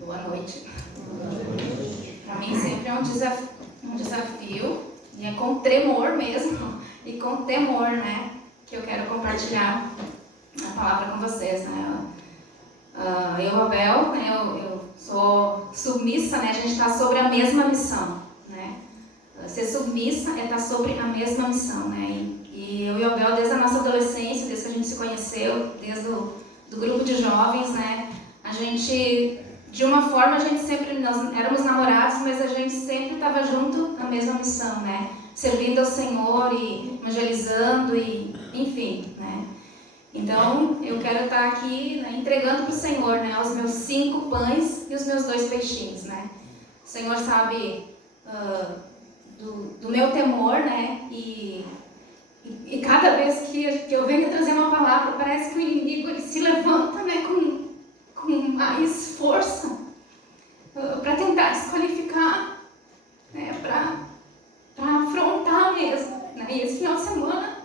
Boa noite. Para mim sempre é um desafio, e é com tremor mesmo, e com temor, né, que eu quero compartilhar a palavra com vocês, né. Eu, Abel, né, eu sou submissa, né, a gente está sobre a mesma missão, né. Ser submissa é estar sobre a mesma missão, né, e eu e o Abel, desde a nossa adolescência, desde que a gente se conheceu, desde do grupo de jovens, né, a gente... De uma forma, a gente sempre, nós éramos namorados, mas a gente sempre estava junto na mesma missão, né? Servindo ao Senhor e evangelizando e, enfim, né? Então, eu quero estar aqui, né, entregando para o Senhor, né, os meus 5 pães e os meus 2 peixinhos, né? O Senhor sabe do meu temor, né? E cada vez que eu venho trazer uma palavra, parece que o inimigo ele se levanta, né, com mais força para tentar desqualificar, né, para afrontar mesmo, né? E esse final de semana,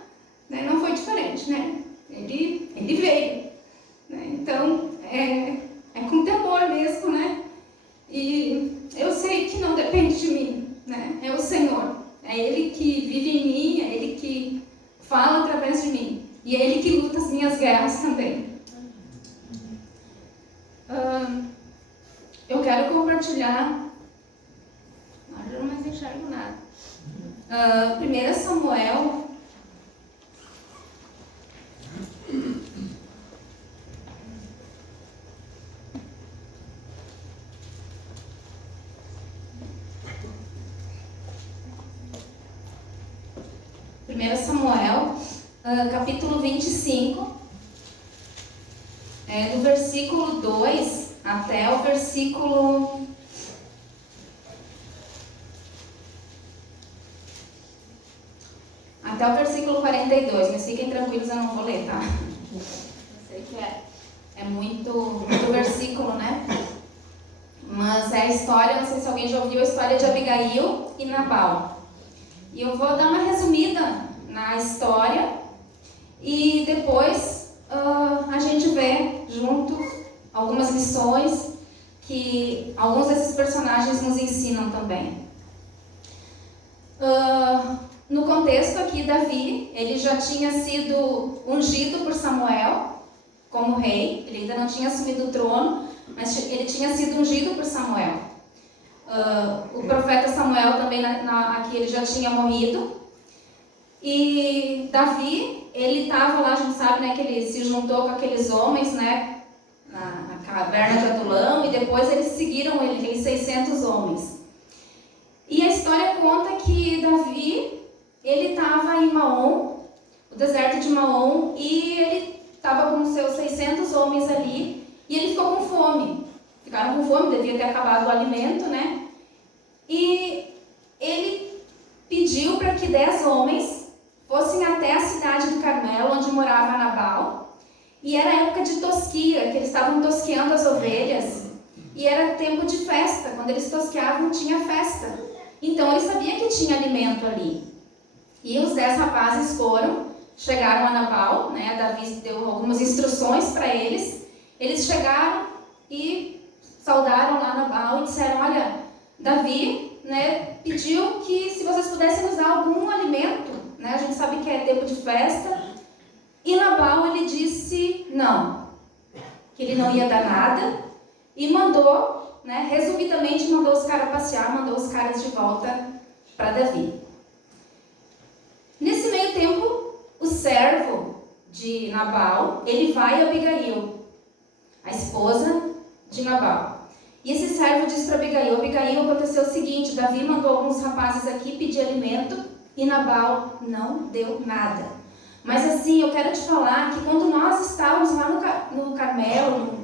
né, não foi diferente, né? Ele veio, né? Então é com temor mesmo, né? E eu sei que não depende de mim, né? É o Senhor, é Ele que vive em mim, é Ele que fala através de mim e é Ele que luta as minhas guerras também. Eu quero compartilhar. Eu não mais enxergo nada. 1 Samuel. Capítulo 25, do versículo 2 até o versículo 42, mas fiquem tranquilos, eu não vou ler, tá? Eu sei que é muito versículo, né? Mas é a história, não sei se alguém já ouviu a história de Abigail e Nabal. E eu vou dar uma resumida na história e depois a gente vê junto algumas lições que alguns desses personagens nos ensinam também. No contexto aqui, Davi, ele já tinha sido ungido por Samuel como rei. Ele ainda não tinha assumido o trono, mas ele tinha sido ungido por Samuel. O profeta Samuel também, aqui ele já tinha morrido. E Davi, ele estava lá, a gente sabe, né, que ele se juntou com aqueles homens, né, na caverna de Adulão, e depois eles seguiram ele, aqueles 600 homens. E a história conta que Davi, ele estava em Maom, o deserto de Maom, e ele estava com os seus 600 homens ali, e ele ficou com fome. Ficaram com fome, devia ter acabado o alimento, né? E ele pediu para que 10 homens fossem até a cidade do Carmelo, onde morava Nabal. E era época de tosquia, que eles estavam tosqueando as ovelhas. E era tempo de festa, quando eles tosqueavam tinha festa. Então ele sabia que tinha alimento ali. E os 10 rapazes chegaram a Nabal, né? Davi deu algumas instruções para eles. Eles chegaram e saudaram lá Nabal e disseram: olha, Davi, né, pediu que se vocês pudessem nos dar algum alimento, né? A gente sabe que é tempo de festa. E Nabal, ele disse não, que ele não ia dar nada, e mandou, né, resumidamente mandou os caras passear, mandou os caras de volta para Davi. Nesse meio tempo, o servo de Nabal, ele vai a Abigail, a esposa de Nabal. E esse servo diz para Abigail: Abigail, aconteceu o seguinte, Davi mandou alguns rapazes aqui pedir alimento e Nabal não deu nada. Mas assim, eu quero te falar que quando nós estávamos lá no Carmelo,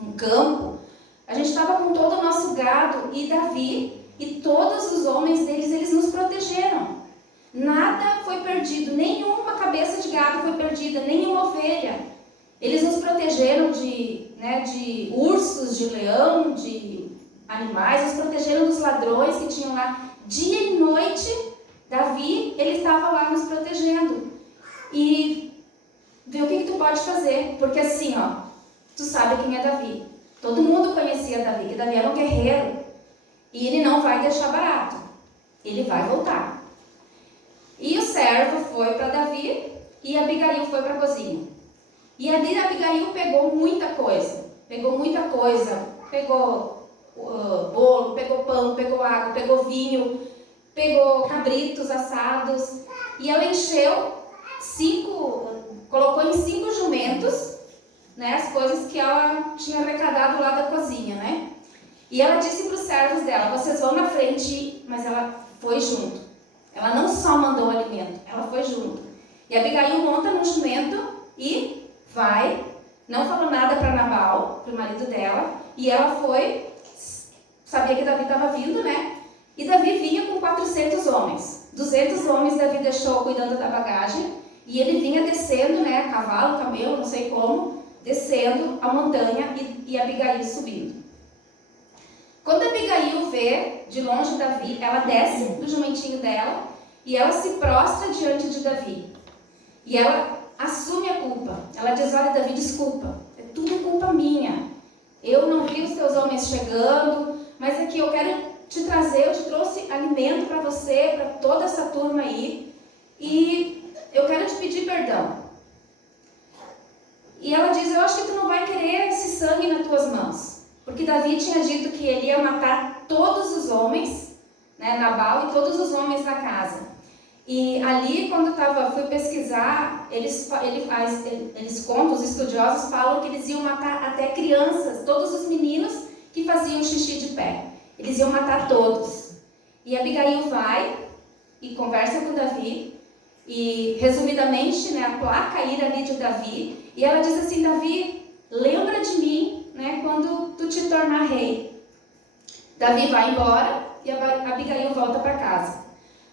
no campo, a gente estava com todo o nosso gado e Davi e todos os homens deles, eles nos protegeram. Nada foi perdido, nenhuma cabeça de gado foi perdida, nenhuma ovelha. Eles nos protegeram de ursos, de leão, de animais, nos protegeram dos ladrões que tinham lá. Dia e noite, e ver o que tu pode fazer. Porque assim, ó, tu sabe quem é Davi. Todo mundo conhecia Davi, que Davi era um guerreiro. E ele não vai deixar barato. Ele vai voltar. E o servo foi para Davi e Abigail foi para a cozinha. E ali Abigail pegou muita coisa. Pegou bolo, pegou pão, pegou água, pegou vinho, pegou cabritos assados. E ela encheu colocou em 5 jumentos, né, as coisas que ela tinha arrecadado lá da cozinha, né? E ela disse para os servos dela, vocês vão na frente, mas ela foi junto. Ela não só mandou o alimento, ela foi junto. E Abigail monta no jumento e vai, não falou nada para Nabal, para o marido dela, e ela foi, sabia que Davi estava vindo, né? E Davi vinha com 400 homens. 200 homens Davi deixou cuidando da bagagem, e ele vinha descendo, né, a cavalo, camelo, não sei como, descendo a montanha e Abigail subindo. Quando Abigail vê de longe Davi, ela desce do jumentinho dela e ela se prostra diante de Davi. E ela assume a culpa. Ela diz, olha Davi, desculpa, tudo é culpa minha. Eu não vi os teus homens chegando, mas aqui eu quero te trazer, eu te trouxe alimento para você, para toda essa turma aí. E eu quero te pedir perdão. E ela diz, eu acho que tu não vai querer esse sangue nas tuas mãos. Porque Davi tinha dito que ele ia matar todos os homens, né, Nabal e todos os homens da casa. E ali, quando fui pesquisar, eles contam, os estudiosos falam que eles iam matar até crianças, todos os meninos que faziam xixi de pé. Eles iam matar todos. E Abigail vai e conversa com Davi, e resumidamente, né, aplaca a ira ali de Davi, e ela diz assim, Davi, lembra de mim, né, quando tu te tornar rei. Davi vai embora e Abigail volta para casa.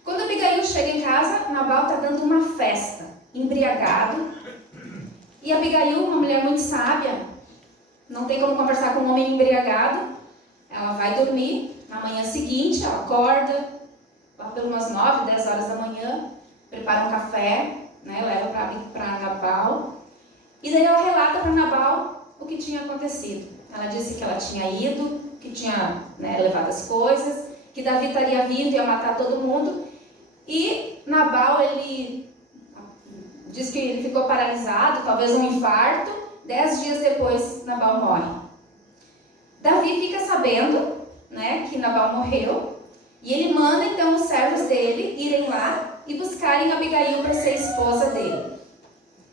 Quando Abigail chega em casa, Nabal está dando uma festa, embriagado. E Abigail, uma mulher muito sábia, não tem como conversar com um homem embriagado. Ela vai dormir, na manhã seguinte ela acorda, lá pelas umas 9, 10 horas da manhã, prepara um café, né, leva para Nabal. E daí ela relata para Nabal o que tinha acontecido. Ela disse que ela tinha ido, que tinha, né, levado as coisas, que Davi estaria vindo e ia matar todo mundo. E Nabal, ele diz que ele ficou paralisado, talvez um infarto. 10 dias depois, Nabal morre. Davi fica sabendo, né, que Nabal morreu, e ele manda então os servos dele irem lá e buscarem Abigail para ser esposa dele.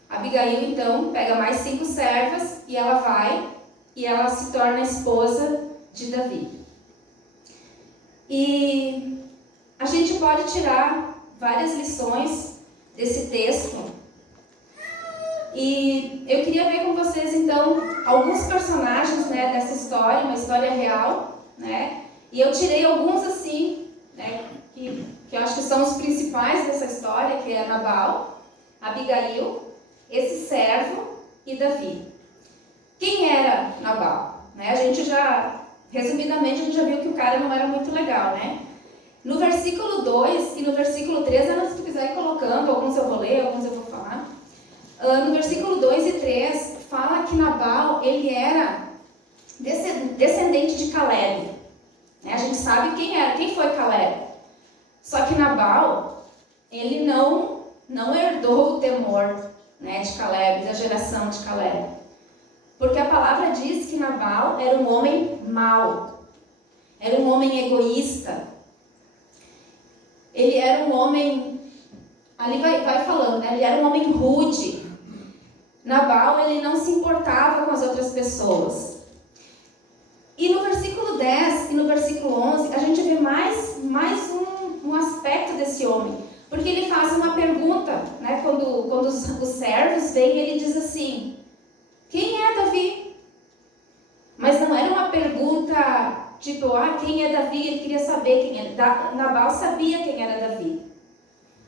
Abigail então pega mais 5 servas e ela vai e ela se torna esposa de Davi. E a gente pode tirar várias lições desse texto. E eu queria ver com vocês então alguns personagens, né, dessa história, uma história real, né? E eu tirei alguns assim, né, que eu acho que são os principais dessa história, que é Nabal, Abigail, esse servo e Davi. Quem era Nabal? Né? A gente já, resumidamente, a gente já viu que o cara não era muito legal, né? No versículo 2 e no versículo 3, se tu quiser ir colocando, alguns eu vou ler, alguns eu vou falar. No versículo 2 e 3, fala que Nabal, ele era descendente de Caleb. Né? A gente sabe quem foi Caleb. Só que Nabal, ele não herdou o temor, né, de Caleb, da geração de Caleb. Porque a palavra diz que Nabal era um homem mau, era um homem egoísta. Ele era um homem, ali vai falando, né? Ele era um homem rude. Nabal, ele não se importava com as outras pessoas. E no versículo 10 e no versículo 11, a gente vê mais um aspecto desse homem. Porque ele faz uma pergunta, né? Quando os servos vêm, ele diz assim, quem é Davi? Mas não era uma pergunta tipo, quem é Davi? Ele queria saber quem era. Nabal sabia quem era Davi.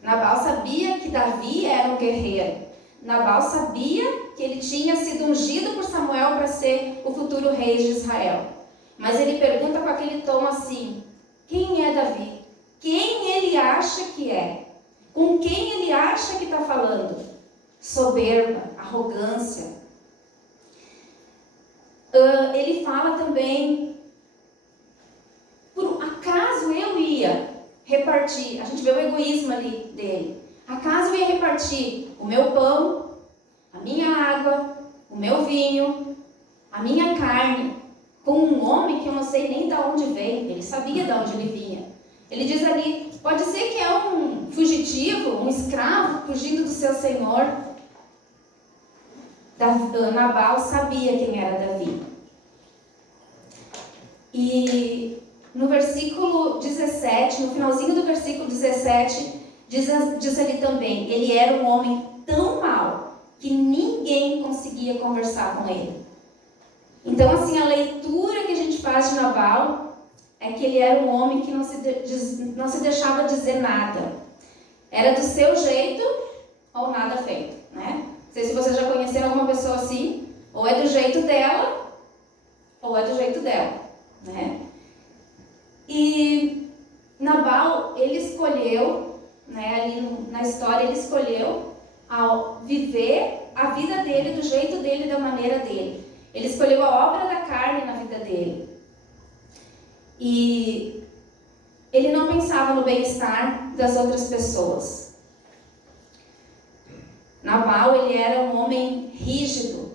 Nabal sabia que Davi era um guerreiro. Nabal sabia que ele tinha sido ungido por Samuel para ser o futuro rei de Israel. Mas ele pergunta com aquele tom assim, quem é Davi? Quem ele acha que é? Com quem ele acha que está falando? soberba, arrogância. Ele fala também, por acaso eu ia repartir, a gente vê o egoísmo ali dele, acaso eu ia repartir o meu pão, a minha água, o meu vinho, a minha carne, com um homem que eu não sei nem de onde veio. Ele sabia de onde ele vinha. Ele diz ali, pode ser que é um fugitivo, um escravo fugindo do seu senhor. Nabal sabia quem era Davi. E no versículo 17, no finalzinho do versículo 17, diz ali também, ele era um homem tão mau que ninguém conseguia conversar com ele. Então, assim, a leitura que a gente faz de Nabal é que ele era um homem que não se deixava dizer nada. Era do seu jeito ou nada feito, né? Não sei se vocês já conheceram alguma pessoa assim, ou é do jeito dela, ou é do jeito dela, né? E Nabal, ele escolheu, né, ali na história, ele escolheu ao viver a vida dele do jeito dele, da maneira dele. Ele escolheu a obra da carne na vida dele. E ele não pensava no bem-estar das outras pessoas. Nabal, ele era um homem rígido.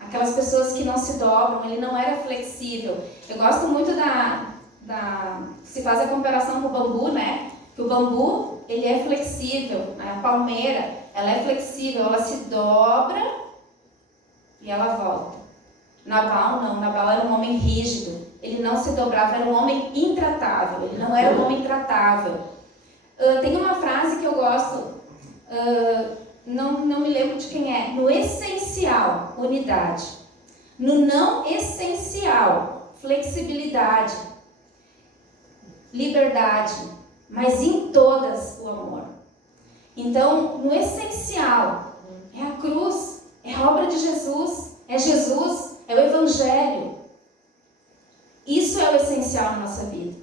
Aquelas pessoas que não se dobram, ele não era flexível. Eu gosto muito se faz a comparação com o bambu, né? Que o bambu, ele é flexível, né? A palmeira, ela é flexível, ela se dobra e ela volta. Nabal não, Nabal era um homem rígido, ele não se dobrava, era um homem intratável, ele não era um homem tratável. Tem uma frase que eu gosto, não me lembro de quem é, no essencial, unidade. No não essencial, flexibilidade, liberdade, mas em todas o amor. Então, no essencial, é a cruz, é a obra de Jesus, é o Evangelho. Isso é o essencial na nossa vida.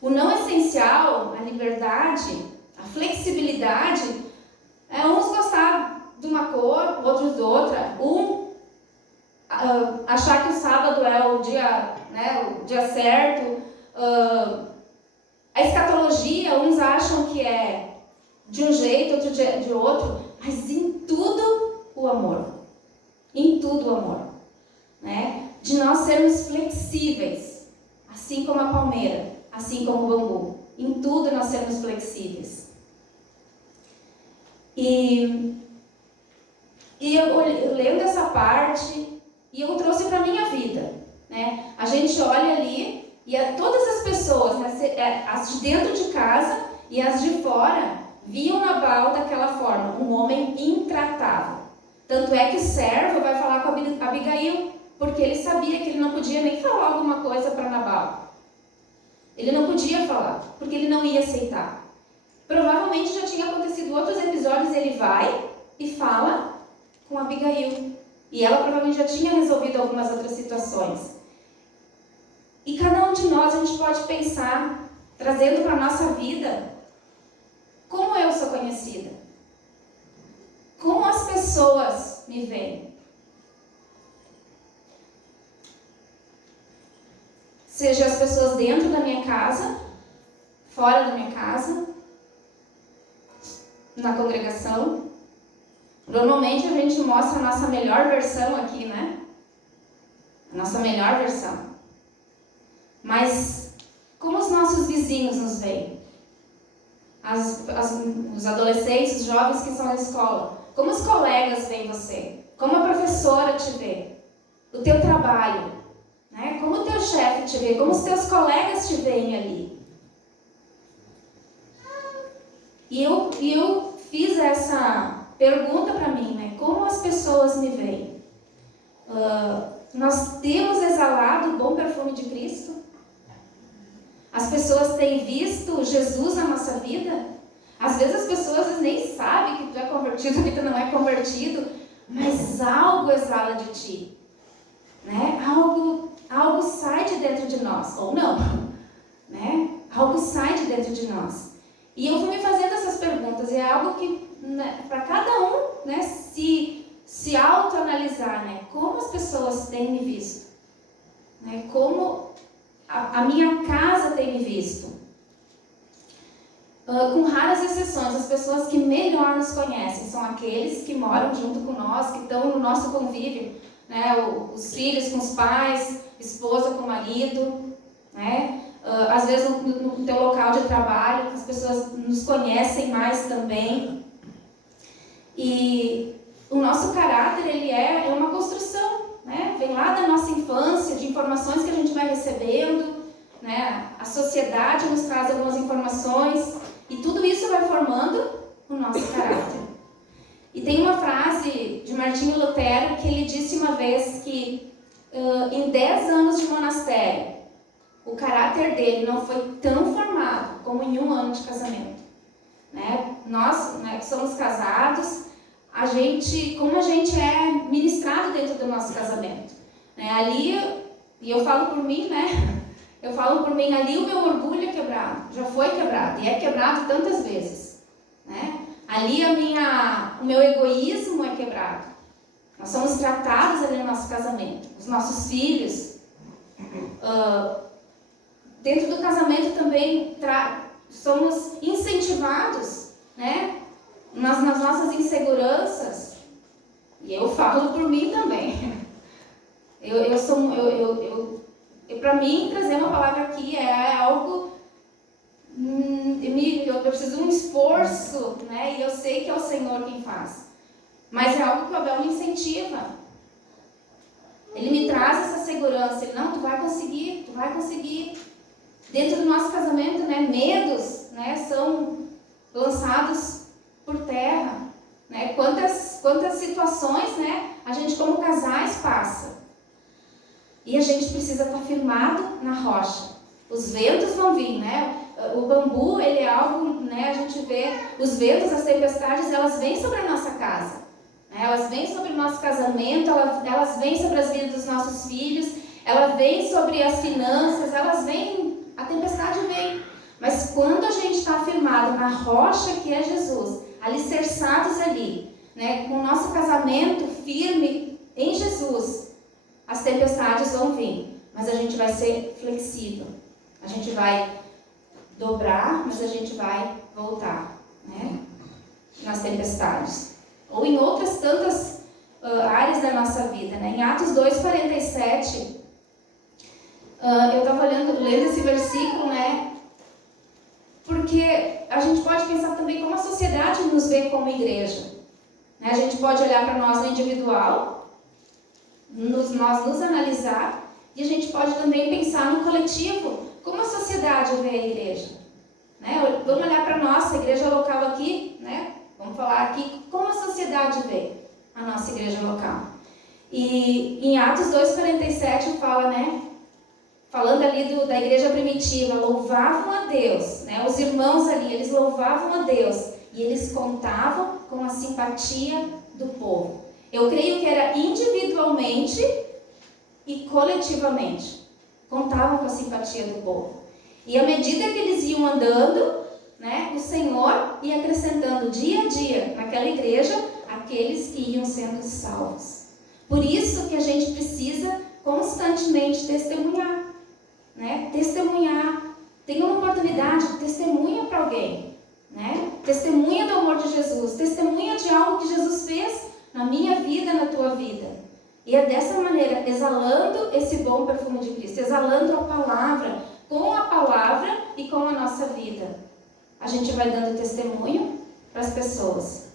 O não essencial, a liberdade, a flexibilidade, uns gostar de uma cor, outros de outra, achar que o sábado é o dia, né, o dia certo. A escatologia, uns acham que é de um jeito, outro de outro, mas em tudo o amor. Em tudo o amor. Né? De nós sermos flexíveis, assim como a palmeira, assim como o bambu. Em tudo nós sermos flexíveis. E eu lendo essa parte, e eu trouxe para a minha vida. Né? A gente olha ali, e todas as pessoas, né, as de dentro de casa e as de fora, viam Nabal daquela forma, um homem intratável. Tanto é que o servo vai falar com Abigail, porque ele sabia que ele não podia nem falar alguma coisa para Nabal. Ele não podia falar, porque ele não ia aceitar. Provavelmente já tinha acontecido outros episódios, ele vai e fala com Abigail. E ela provavelmente já tinha resolvido algumas outras situações. E cada um de nós, a gente pode pensar, trazendo para a nossa vida, como eu sou conhecida? Como as pessoas me veem? Seja as pessoas dentro da minha casa, fora da minha casa, na congregação. Normalmente a gente mostra a nossa melhor versão aqui, né? A nossa melhor versão. Mas como os nossos vizinhos nos veem? Os adolescentes, os jovens que estão na escola. Como os colegas veem você? Como a professora te vê? O teu trabalho. Né? Como o teu chefe te vê? Como os teus colegas te veem ali? E eu fiz essa pergunta para mim, né? Como as pessoas me veem? Nós temos exalado o bom perfume de Cristo? As pessoas têm visto Jesus na nossa vida? Às vezes as pessoas nem sabem que tu é convertido, que tu não é convertido, mas algo exala de ti. Né? Algo sai de dentro de nós, ou não. Né? Algo sai de dentro de nós. E eu fui me fazendo essas perguntas, e é algo que, né, para cada um, né, se autoanalisar, né, como as pessoas têm me visto, né, como a minha casa tem me visto. Com raras exceções, as pessoas que melhor nos conhecem são aqueles que moram junto com nós, que estão no nosso convívio, né, os filhos com os pais, esposa com o marido, né, às vezes no teu local de trabalho, as pessoas nos conhecem mais também. E o nosso caráter, ele é uma construção, né, vem lá da nossa infância, de informações que a gente vai recebendo, né, a sociedade nos traz algumas informações, e tudo isso vai formando o nosso caráter. E tem uma frase de Martinho Lutero que ele disse uma vez que em 10 anos de monastério, o caráter dele não foi tão formado como em 1 ano de casamento. Né? Nós, né, que somos casados, como a gente é ministrado dentro do nosso casamento. Né? Ali, e eu falo por mim, né? Eu falo por mim, ali o meu orgulho é quebrado, já foi quebrado, e é quebrado tantas vezes. Né? Ali o meu egoísmo é quebrado. Nós somos tratados ali no nosso casamento, os nossos filhos. Dentro do casamento também somos incentivados, né, nas nossas inseguranças. E eu falo por mim também. Para mim, trazer uma palavra aqui é algo... eu preciso de um esforço, né? E eu sei que é o Senhor quem faz. Mas é algo que o Abel me incentiva. Ele me traz essa segurança. Ele, não, tu vai conseguir. Dentro do nosso casamento, né, medos, né, são lançados por terra. Né? Quantas situações, né, a gente como casais passa. E a gente precisa estar firmado na rocha. Os ventos vão vir, né? O bambu, ele é algo, né, a gente vê, os ventos, as tempestades, elas vêm sobre a nossa casa. Né? Elas vêm sobre o nosso casamento, elas vêm sobre as vidas dos nossos filhos, elas vêm sobre as finanças, a tempestade vem. Mas quando a gente está firmado na rocha que é Jesus, alicerçados ali, né, com o nosso casamento firme em Jesus, as tempestades vão vir, mas a gente vai ser flexível. A gente vai dobrar, mas a gente vai voltar, né, nas tempestades. Ou em outras tantas áreas da nossa vida. Né? Em Atos 2,47, eu estava lendo esse versículo, né, porque a gente pode pensar também como a sociedade nos vê como igreja. Né? A gente pode olhar para nós no individual, nós nos analisar, e a gente pode também pensar no coletivo, como a sociedade vê a igreja. Né? Vamos olhar para a nossa igreja local aqui, né? Vamos falar aqui como a sociedade vê a nossa igreja local. E em Atos 2,47 fala, né? Falando ali da igreja primitiva, louvavam a Deus, né? Os irmãos ali, eles louvavam a Deus e eles contavam com a simpatia do povo. Eu creio que era individualmente e coletivamente. Contavam com a simpatia do povo. E à medida que eles iam andando, né, o Senhor ia acrescentando dia a dia naquela igreja aqueles que iam sendo salvos. Por isso que a gente precisa constantemente testemunhar. Né? Testemunhar. Tem uma oportunidade, testemunha para alguém. Né? Testemunha do amor de Jesus. Testemunha de algo que Jesus fez na minha vida, na tua vida. E é dessa maneira, exalando esse bom perfume de Cristo, exalando a palavra, com a palavra e com a nossa vida. A gente vai dando testemunho para as pessoas.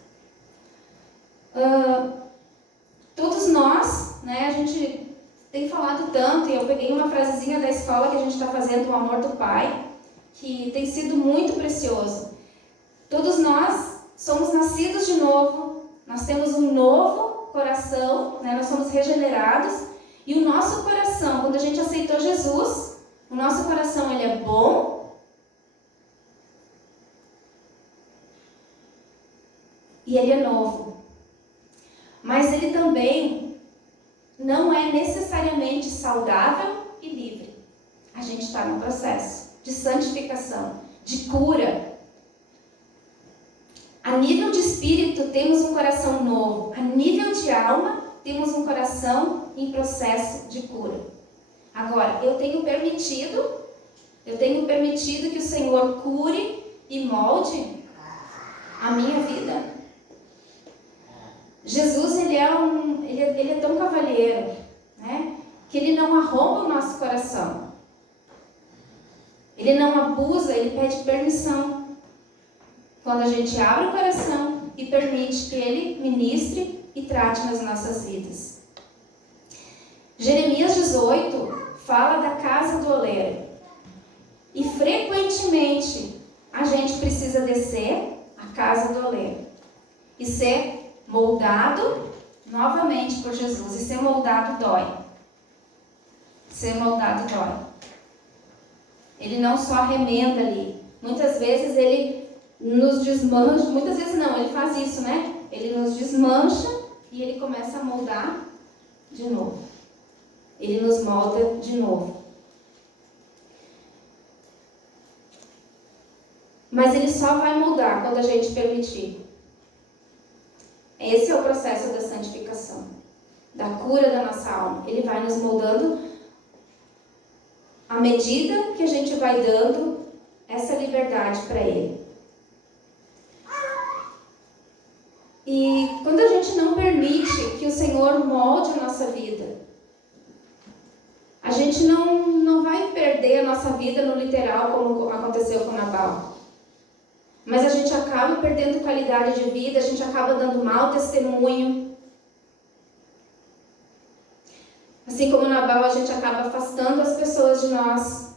Todos nós, né, a gente tem falado tanto, e eu peguei uma frasezinha da escola que a gente está fazendo, o amor do Pai, que tem sido muito precioso. Todos nós somos nascidos de novo, nós temos um novo coração, né? Nós somos regenerados, e o nosso coração, quando a gente aceitou Jesus, o nosso coração, ele é bom e ele é novo. Mas ele também não é necessariamente saudável e livre. A gente está num processo de santificação, de cura. espírito, temos um coração novo. A nível de alma, temos um coração em processo de cura. Agora, eu tenho permitido que o Senhor cure e molde a minha vida. Jesus, ele é tão cavalheiro, né? Que ele não arromba o nosso coração. Ele não abusa, ele pede permissão. Quando a gente abre o coração e permite que ele ministre e trate nas nossas vidas. Jeremias 18 fala da casa do oleiro. E frequentemente a gente precisa descer a casa do oleiro e ser moldado novamente por Jesus. E ser moldado dói. Ser moldado dói. Ele não só arremenda ali. Muitas vezes ele nos desmancha. Muitas vezes não, ele faz isso, né? Ele nos desmancha e ele começa a moldar de novo. Ele nos molda de novo. Mas ele só vai moldar quando a gente permitir. Esse é o processo da santificação, da cura da nossa alma. Ele vai nos moldando à medida que a gente vai dando essa liberdade para ele. E quando a gente não permite que o Senhor molde a nossa vida, a gente não vai perder a nossa vida no literal, como aconteceu com Nabal. Mas a gente acaba perdendo qualidade de vida, a gente acaba dando mau testemunho. Assim como Nabal, a gente acaba afastando as pessoas de nós.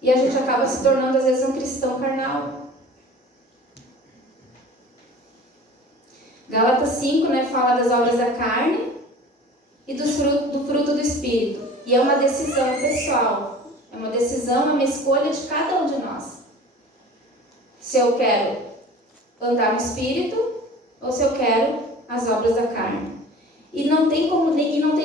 E a gente acaba se tornando, às vezes, um cristão carnal. Gálatas 5, né, fala das obras da carne e do fruto do Espírito. E é uma decisão pessoal. É uma decisão, uma escolha de cada um de nós. Se eu quero andar no Espírito ou se eu quero as obras da carne. E não tem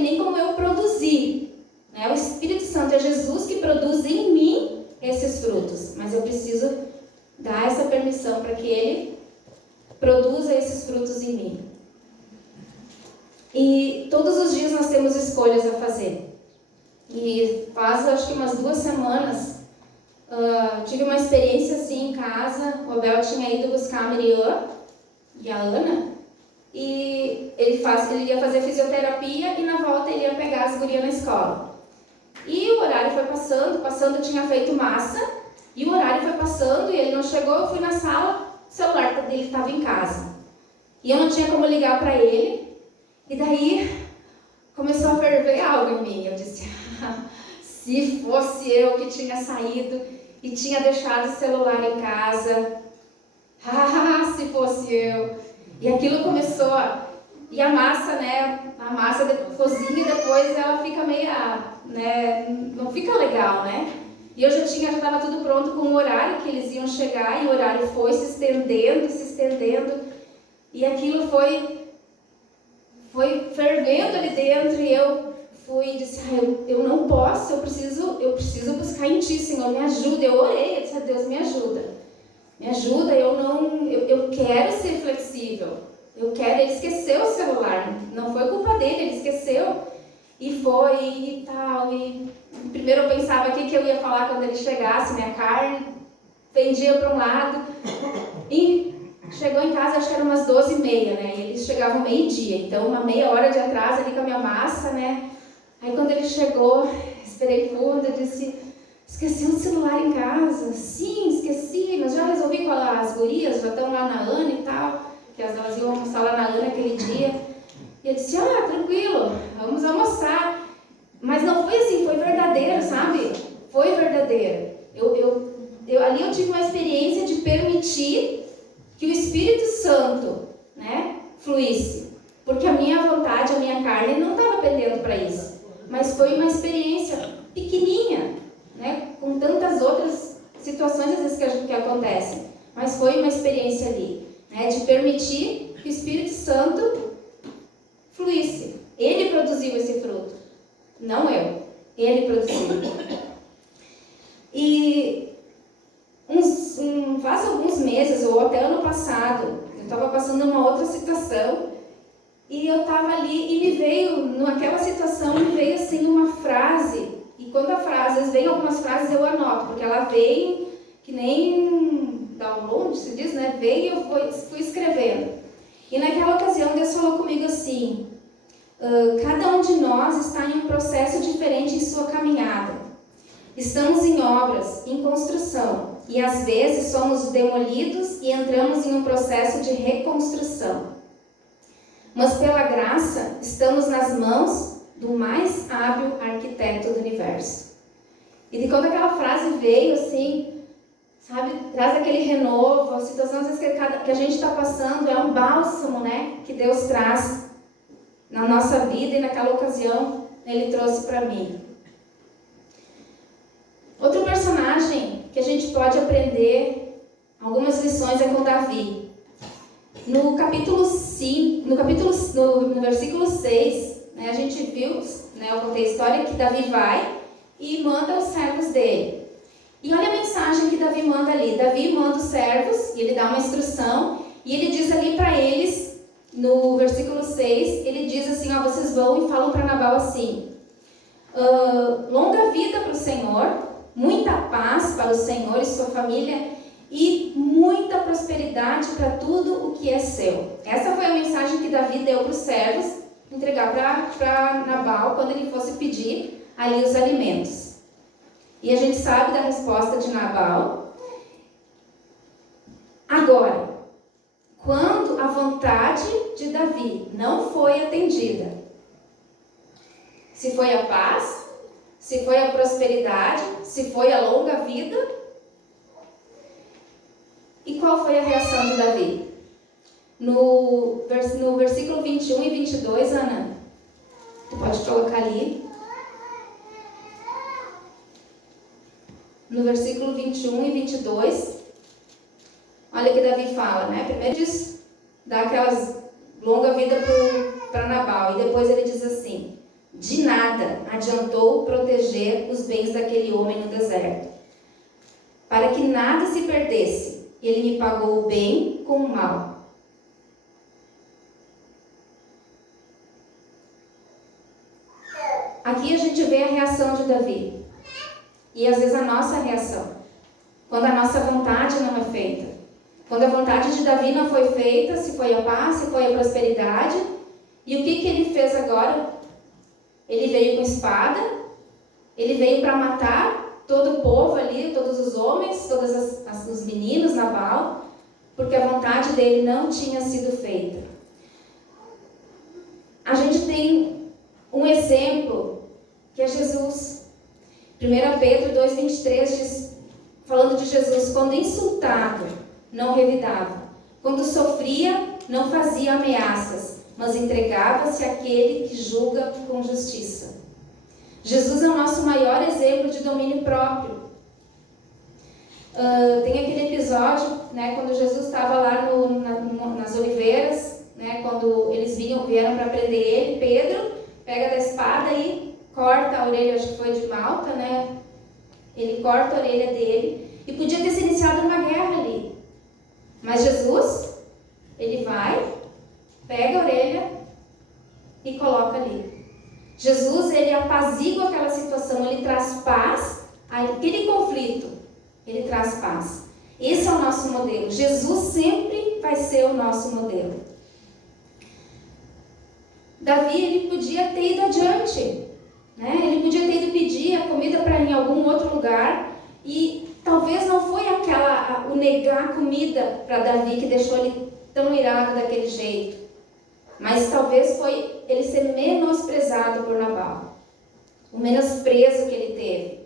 nem como eu produzir. Né? O Espírito Santo é Jesus que produz em mim esses frutos. Mas eu preciso dar essa permissão para que Ele produza esses frutos em mim. E todos os dias nós temos escolhas a fazer. E faz, acho que umas 2 semanas, tive uma experiência assim em casa. O Abel tinha ido buscar a Miriam e a Ana. E ele ia fazer fisioterapia e na volta ele ia pegar as gurias na escola. E o horário foi passando, eu tinha feito massa. E o horário foi passando e ele não chegou, eu fui na sala, o celular dele estava em casa. E eu não tinha como ligar para ele. E daí começou a ferver algo em mim. Eu disse, se fosse eu que tinha saído e tinha deixado o celular em casa. Se fosse eu. E aquilo começou E a massa, né? A massa cozinha e depois ela fica meia, né? Não fica legal, né? E eu já estava tudo pronto com o horário que eles iam chegar. E o horário foi se estendendo. E aquilo foi fervendo ali dentro. E eu disse, eu não posso, eu preciso buscar em Ti, Senhor, me ajuda. Eu orei, eu disse, Deus, me ajuda, eu quero ser flexível, ele esqueceu o celular, não foi culpa dele, ele esqueceu, e tal, e primeiro eu pensava o que eu ia falar quando ele chegasse, minha carne pendia para um lado, e chegou em casa, acho que era umas 12h30, né, e eles chegavam meio-dia, então uma meia hora de atraso ali com a minha massa, né. Aí quando ele chegou, esperei fundo, eu disse, esqueci o celular em casa. Sim, esqueci, mas já resolvi com as gurias, já estão lá na Ana e tal, que elas iam almoçar lá na Ana aquele dia. E eu disse, tranquilo, vamos almoçar. Mas não foi assim, foi verdadeiro, sabe? Foi verdadeiro. Ali eu tive uma experiência de permitir que o Espírito Santo, né, fluísse. Porque a minha vontade, a minha carne não estava pendendo para isso. Mas foi uma experiência pequenininha, né? Com tantas outras situações às vezes que acontecem. Mas foi uma experiência ali, né? De permitir que o Espírito Santo fluísse. Ele produziu esse fruto, não eu. Ele produziu. E passado, eu estava passando uma outra situação, e eu estava ali, e me veio, naquela situação, me veio assim uma frase, e quando a frase, às vezes vem algumas frases eu anoto, porque ela vem que nem download, se diz, né? Veio e eu fui escrevendo. E naquela ocasião Deus falou comigo assim, cada um de nós está em um processo diferente em sua caminhada. Estamos em obras, em construção, e às vezes somos demolidos e entramos em um processo de reconstrução. Mas pela graça, estamos nas mãos do mais hábil arquiteto do universo. E de quando aquela frase veio, assim, sabe, traz aquele renovo, a situação às vezes que a gente está passando é um bálsamo, né, que Deus traz na nossa vida, e naquela ocasião Ele trouxe para mim. Outro personagem que a gente pode aprender algumas lições é com Davi. No capítulo 5, no versículo 6, né, a gente viu, né, eu contei a história que Davi vai e manda os servos dele. E olha a mensagem que Davi manda ali. Davi manda os servos, e ele dá uma instrução, e ele diz ali para eles, no versículo 6, ele diz assim, ó, vocês vão e falam para Nabal assim, longa vida para o Senhor, muita paz para o Senhor e sua família, e muita prosperidade para tudo o que é seu. Essa foi a mensagem que Davi deu para os servos, entregar para Nabal, quando ele fosse pedir ali os alimentos. E a gente sabe da resposta de Nabal. Agora, quando a vontade de Davi não foi atendida, se foi a paz, se foi a prosperidade, se foi a longa vida, e qual foi a reação de Davi? No versículo 21 e 22, Ana, tu pode colocar ali. No versículo 21 e 22, olha o que Davi fala, né? Primeiro diz, dá aquelas longa vida para Nabal, e depois ele diz assim, de nada adiantou proteger os bens daquele homem no deserto, para que nada se perdesse, e ele me pagou o bem com o mal. Aqui a gente vê a reação de Davi. E às vezes a nossa reação. Quando a nossa vontade não é feita. Quando a vontade de Davi não foi feita, se foi a paz, se foi a prosperidade. E o que ele fez agora? Ele veio com espada. Ele veio para matar todo o povo ali, todos os homens, todos os meninos, Nabal, porque a vontade dele não tinha sido feita. A gente tem um exemplo que é Jesus. 1 Pedro 2,23 diz, falando de Jesus, quando insultado, não revidava, quando sofria, não fazia ameaças, mas entregava-se àquele que julga com justiça. Jesus é o nosso maior exemplo de domínio próprio. Tem aquele episódio, né, quando Jesus estava lá nas oliveiras, né, quando eles vieram para prender ele, Pedro pega da espada e corta a orelha, acho que foi de Malta, né? Ele corta a orelha dele e podia ter se iniciado uma guerra ali. Mas Jesus, ele vai, pega a orelha e coloca ali. Jesus, ele apazigua aquela situação, ele traz paz, aquele conflito, ele traz paz. Esse é o nosso modelo. Jesus sempre vai ser o nosso modelo. Davi, ele podia ter ido adiante, né? Ele podia ter ido pedir a comida para em algum outro lugar, e talvez não foi o negar a comida para Davi que deixou ele tão irado daquele jeito, mas talvez foi ele ser menosprezado por Nabal. O menosprezo que ele teve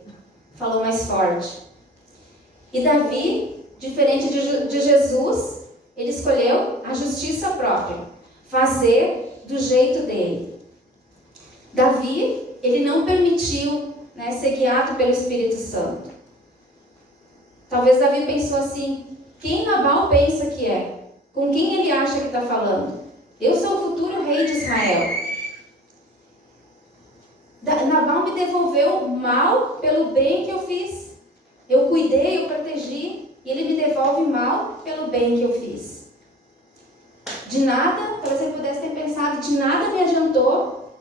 falou mais forte. E Davi, diferente de Jesus, ele escolheu a justiça própria, fazer do jeito dele. Davi, ele não permitiu, né, ser guiado pelo Espírito Santo. Talvez Davi pensou assim, quem Nabal pensa que é? Com quem ele acha que está falando? Eu sou o futuro rei de Israel. Nabal me devolveu mal pelo bem que eu fiz. Eu cuidei, eu protegi, e ele me devolve mal pelo bem que eu fiz. nada, talvez ele pudesse ter pensado, de nada me adiantou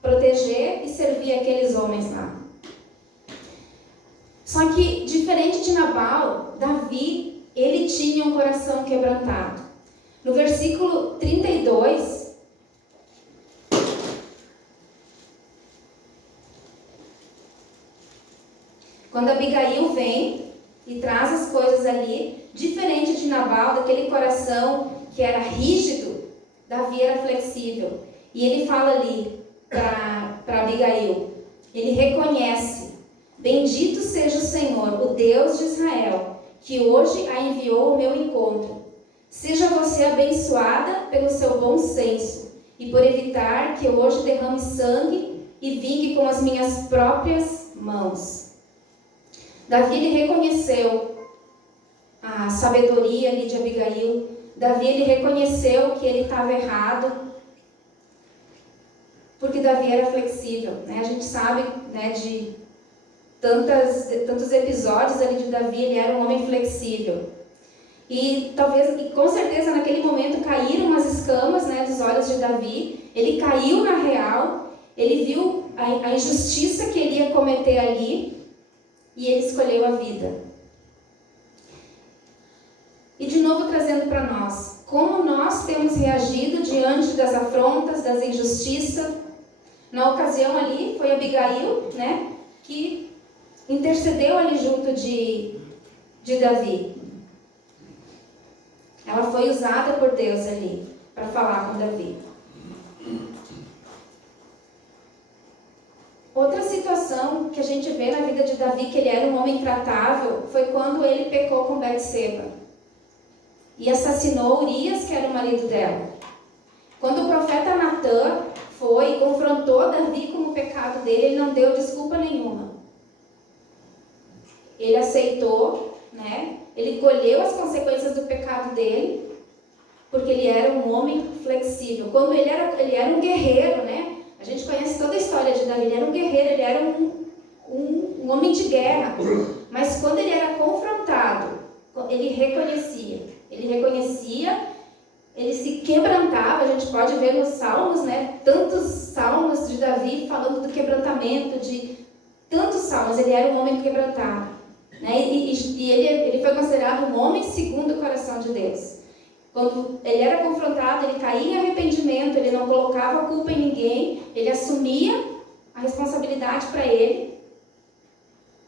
proteger e servir aqueles homens lá. Só que, diferente de Nabal, Davi, ele tinha um coração quebrantado. No versículo 32, quando Abigail vem e traz as coisas ali, diferente de Nabal, daquele coração que era rígido, Davi era flexível. E ele fala ali para Abigail, ele reconhece: bendito seja o Senhor, o Deus de Israel, que hoje a enviou ao meu encontro. Seja você abençoada pelo seu bom senso e por evitar que eu hoje derrame sangue e vingue com as minhas próprias mãos. Davi, ele reconheceu a sabedoria ali de Abigail. Davi, ele reconheceu que ele estava errado, porque Davi era flexível, né? A gente sabe, né, de tantos episódios ali de Davi, ele era um homem flexível. E talvez, e com certeza naquele momento caíram umas escamas, né, dos olhos de Davi. Ele caiu na real, ele viu a injustiça que ele ia cometer ali e ele escolheu a vida. E de novo trazendo para nós, como nós temos reagido diante das afrontas, das injustiças. Na ocasião ali foi Abigail, né, que intercedeu ali junto de Davi. Ela foi usada por Deus ali para falar com Davi. Outra situação que a gente vê na vida de Davi, que ele era um homem tratável, foi quando ele pecou com Betseba e assassinou Urias, que era o marido dela. Quando o profeta Natã foi e confrontou Davi com o pecado dele, ele não deu desculpa nenhuma. Ele aceitou, né? Ele colheu as consequências do pecado dele, porque ele era um homem flexível. Quando ele era um guerreiro, né? A gente conhece toda a história de Davi. Ele era um guerreiro, ele era um homem de guerra. Mas quando ele era confrontado, ele reconhecia, ele se quebrantava. A gente pode ver nos Salmos, né? Tantos Salmos de Davi falando do quebrantamento, de tantos Salmos. Ele era um homem quebrantado, né? E ele foi considerado um homem segundo o coração de Deus. Quando ele era confrontado, ele caía em arrependimento, ele não colocava a culpa em ninguém, ele assumia a responsabilidade para ele,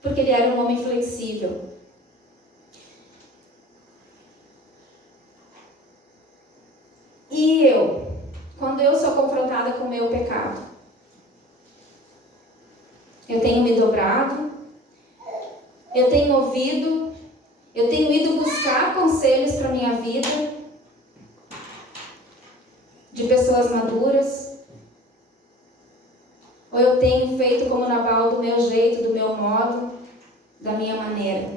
porque ele era um homem flexível. E eu, quando eu sou confrontada com o meu pecado, eu tenho me dobrado, eu tenho ouvido, eu tenho ido buscar conselhos para a minha vida, de pessoas maduras, ou eu tenho feito como Nabal, do meu jeito, do meu modo, da minha maneira.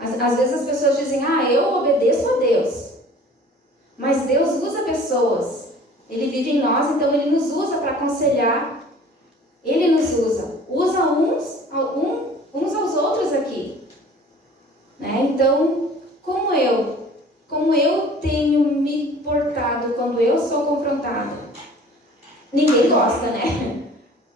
Às vezes as pessoas dizem, eu obedeço a Deus, mas Deus usa pessoas, Ele vive em nós, então Ele nos usa para aconselhar, Ele nos usa uns aos outros aqui, né? Então, como eu tenho me portado quando eu sou confrontada? Ninguém gosta, né?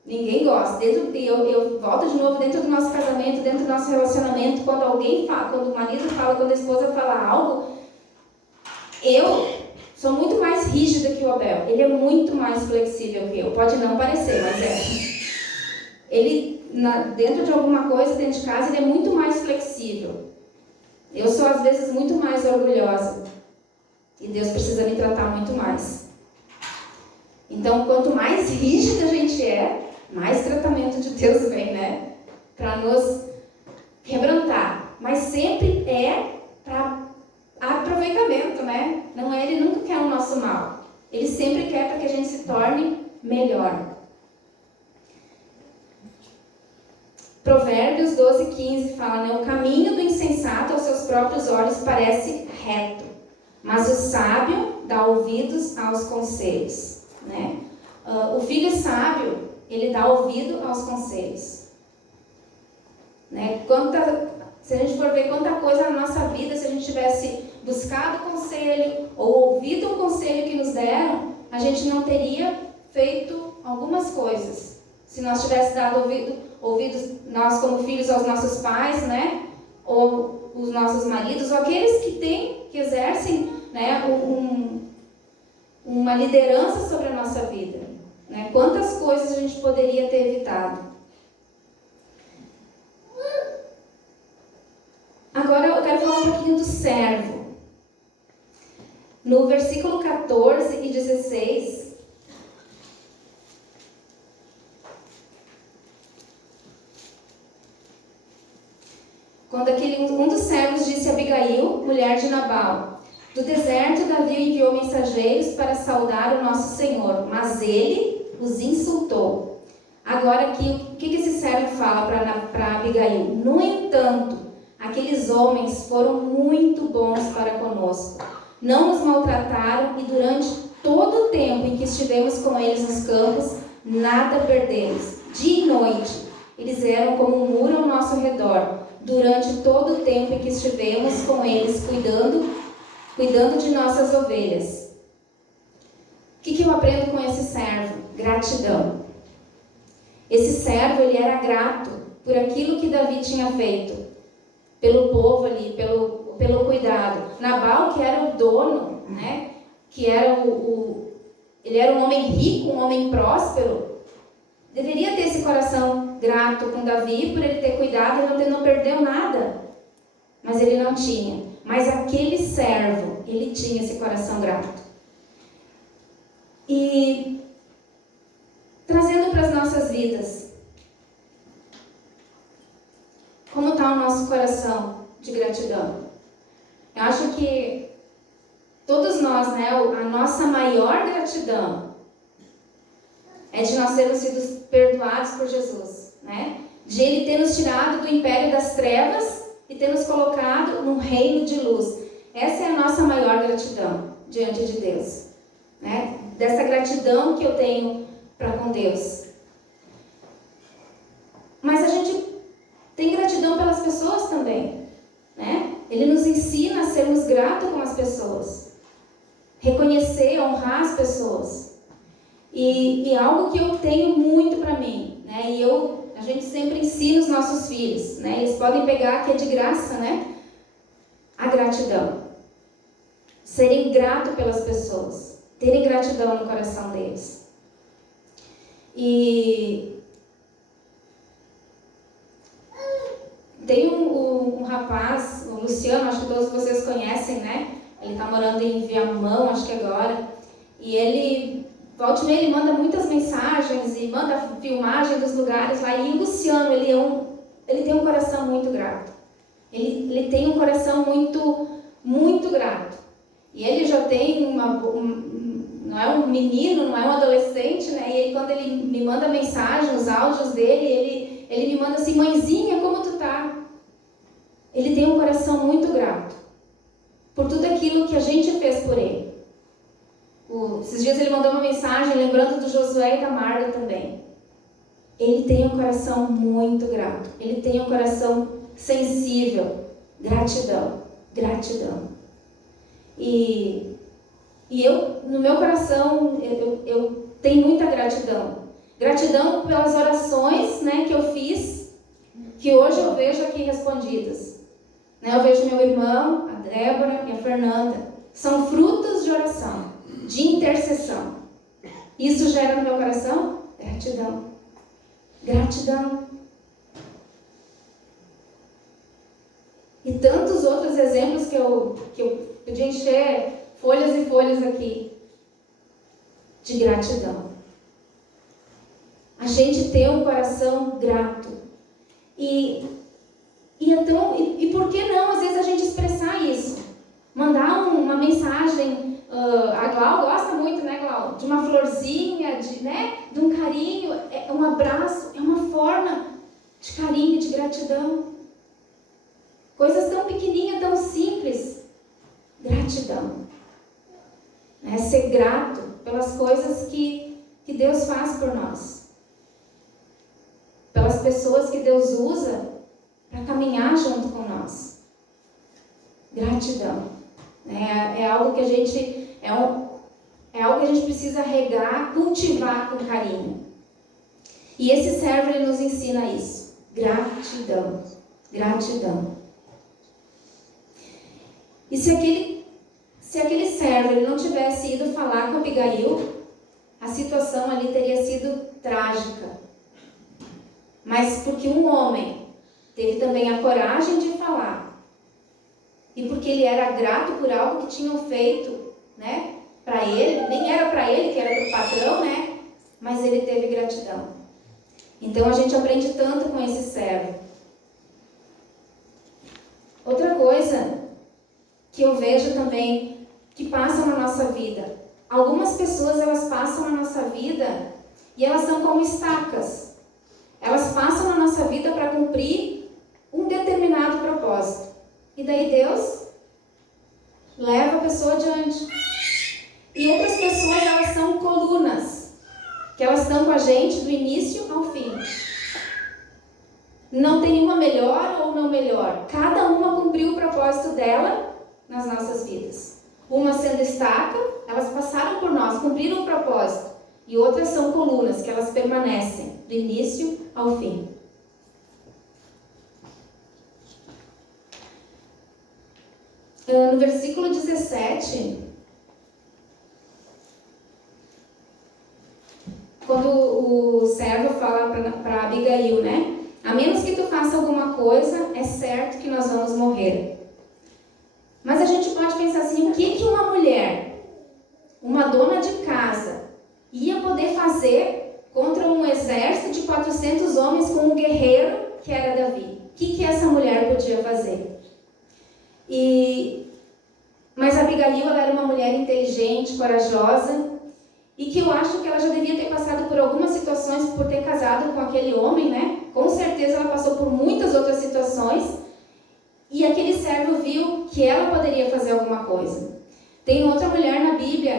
Ninguém gosta. Eu volto de novo dentro do nosso casamento, dentro do nosso relacionamento, quando alguém fala, quando o marido fala, quando a esposa fala algo, eu sou muito mais rígida que o Abel. Ele é muito mais flexível que eu. Pode não parecer, mas é. Ele, dentro de alguma coisa, dentro de casa, ele é muito mais flexível. Eu sou, às vezes, muito mais orgulhosa. E Deus precisa me tratar muito mais. Então, quanto mais rígida a gente é, mais tratamento de Deus vem, né? Para nos quebrantar. Mas sempre é para aproveitamento, né? Não é, Ele nunca quer o nosso mal. Ele sempre quer para que a gente se torne melhor. Provérbios 12:15 fala, né? O caminho do insensato aos seus próprios olhos parece reto, mas o sábio dá ouvidos aos conselhos, né? O filho sábio, ele dá ouvido aos conselhos, né? Se a gente for ver quanta coisa na nossa vida, se a gente tivesse buscado conselho ou ouvido um conselho que nos deram, a gente não teria feito algumas coisas. Se nós tivéssemos dado ouvidos nós como filhos aos nossos pais, né? Ou os nossos maridos, ou aqueles que exercem, né, uma liderança sobre a nossa vida, né? Quantas coisas a gente poderia ter evitado. Agora eu quero falar um pouquinho do servo. No versículo 14 e 16, quando um dos servos disse a Abigail, mulher de Nabal: do deserto Davi enviou mensageiros para saudar o nosso Senhor, mas ele os insultou. Agora aqui, o que esse servo fala para Abigail? No entanto, aqueles homens foram muito bons para conosco. Não nos maltrataram e durante todo o tempo em que estivemos com eles nos campos, nada perdemos. Dia e noite, eles eram como um muro ao nosso redor. Durante todo o tempo em que estivemos com eles, cuidando de nossas ovelhas. O que eu aprendo com esse servo? Gratidão. Esse servo, ele era grato por aquilo que Davi tinha feito. Pelo povo ali, pelo cuidado. Nabal, que era o dono, né? Que era ele era um homem rico, um homem próspero. Deveria ter esse coração grato com Davi por ele ter cuidado e não perdeu nada. Mas ele não tinha. Mas aquele servo, ele tinha esse coração grato. E trazendo para as nossas vidas, como está o nosso coração de gratidão? Eu acho que todos nós, né, a nossa maior gratidão é de nós termos sido perdoados por Jesus, né? De Ele ter nos tirado do império das trevas e ter nos colocado num reino de luz. Essa é a nossa maior gratidão diante de Deus, né? Dessa gratidão que eu tenho para com Deus. Mas a gente tem gratidão pelas pessoas também, né? Ele nos ensina a sermos gratos com as pessoas, reconhecer, honrar as pessoas. E algo que eu tenho muito para mim, né? E a gente sempre ensina os nossos filhos, né? Eles podem pegar, que é de graça, né? A gratidão. Serem gratos pelas pessoas, terem gratidão no coração deles. E tem um rapaz, o Luciano, acho que todos vocês conhecem, né? Ele está morando em Viamão, acho que agora. E ele, volta e meia, ele manda muitas mensagens e manda filmagem dos lugares lá. E o Luciano, ele tem um coração muito grato. Ele tem um coração muito, muito grato. E ele já tem não é um menino, não é um adolescente, né? E aí, quando ele me manda mensagem, os áudios dele, ele me manda assim: mãezinha, como tu tá? Ele tem um coração muito grato por tudo aquilo que a gente fez por ele. Esses dias ele mandou uma mensagem lembrando do Josué e da Marga também. Ele tem um coração muito grato. Ele tem um coração sensível. Gratidão. Gratidão. E eu, no meu coração, eu tenho muita gratidão. Gratidão pelas orações, né, que eu fiz, que hoje eu vejo aqui respondidas. Né, eu vejo meu irmão, a Débora e a Fernanda. São frutos de oração, de intercessão. Isso gera no meu coração gratidão. Gratidão. E tantos outros exemplos que eu podia encher folhas e folhas aqui de gratidão. A gente tem um coração grato. E por que não, às vezes, a gente expressar isso? Mandar uma mensagem, a Glau gosta muito, né, Glau? De uma florzinha, de um carinho, um abraço, é uma forma de carinho, de gratidão. Coisas tão pequenininhas, tão simples. Gratidão. Ser grato pelas coisas que Deus faz por nós. Pelas pessoas que Deus usa para caminhar junto com nós. Gratidão. É algo que a gente é algo que a gente precisa regar, cultivar com carinho. E esse servo, ele nos ensina isso. Gratidão. Gratidão. E se aquele servo ele não tivesse ido falar com Abigail, a situação ali teria sido trágica. Mas porque um homem teve também a coragem de falar, e porque ele era grato por algo que tinham feito, né, para ele, nem era para ele, que era para o patrão, né, mas ele teve gratidão. Então a gente aprende tanto com esse servo. Outra coisa que eu vejo também, que passam na nossa vida. Algumas pessoas, elas passam na nossa vida e elas são como estacas. Elas passam na nossa vida para cumprir um determinado propósito. E daí Deus leva a pessoa adiante. E outras pessoas, elas são colunas, que elas estão com a gente do início ao fim. Não tem uma melhor ou não melhor. Cada uma cumpriu o propósito dela nas nossas vidas. Uma sendo estaca, elas passaram por nós, cumpriram o propósito. E outras são colunas, que elas permanecem do início ao fim. No versículo 17, quando o servo fala para Abigail, né? A menos que tu faça alguma coisa, é certo que nós vamos morrer. Mas a gente pode pensar assim, o que uma mulher, uma dona de casa, ia poder fazer contra um exército de 400 homens com um guerreiro que era Davi? O que essa mulher podia fazer? Mas Abigail, ela era uma mulher inteligente, corajosa, e que eu acho que ela já devia ter passado por algumas situações por ter casado com aquele homem, né? Com certeza ela passou por muitas outras situações, e aquele servo viu que ela poderia fazer alguma coisa. Tem outra mulher na Bíblia,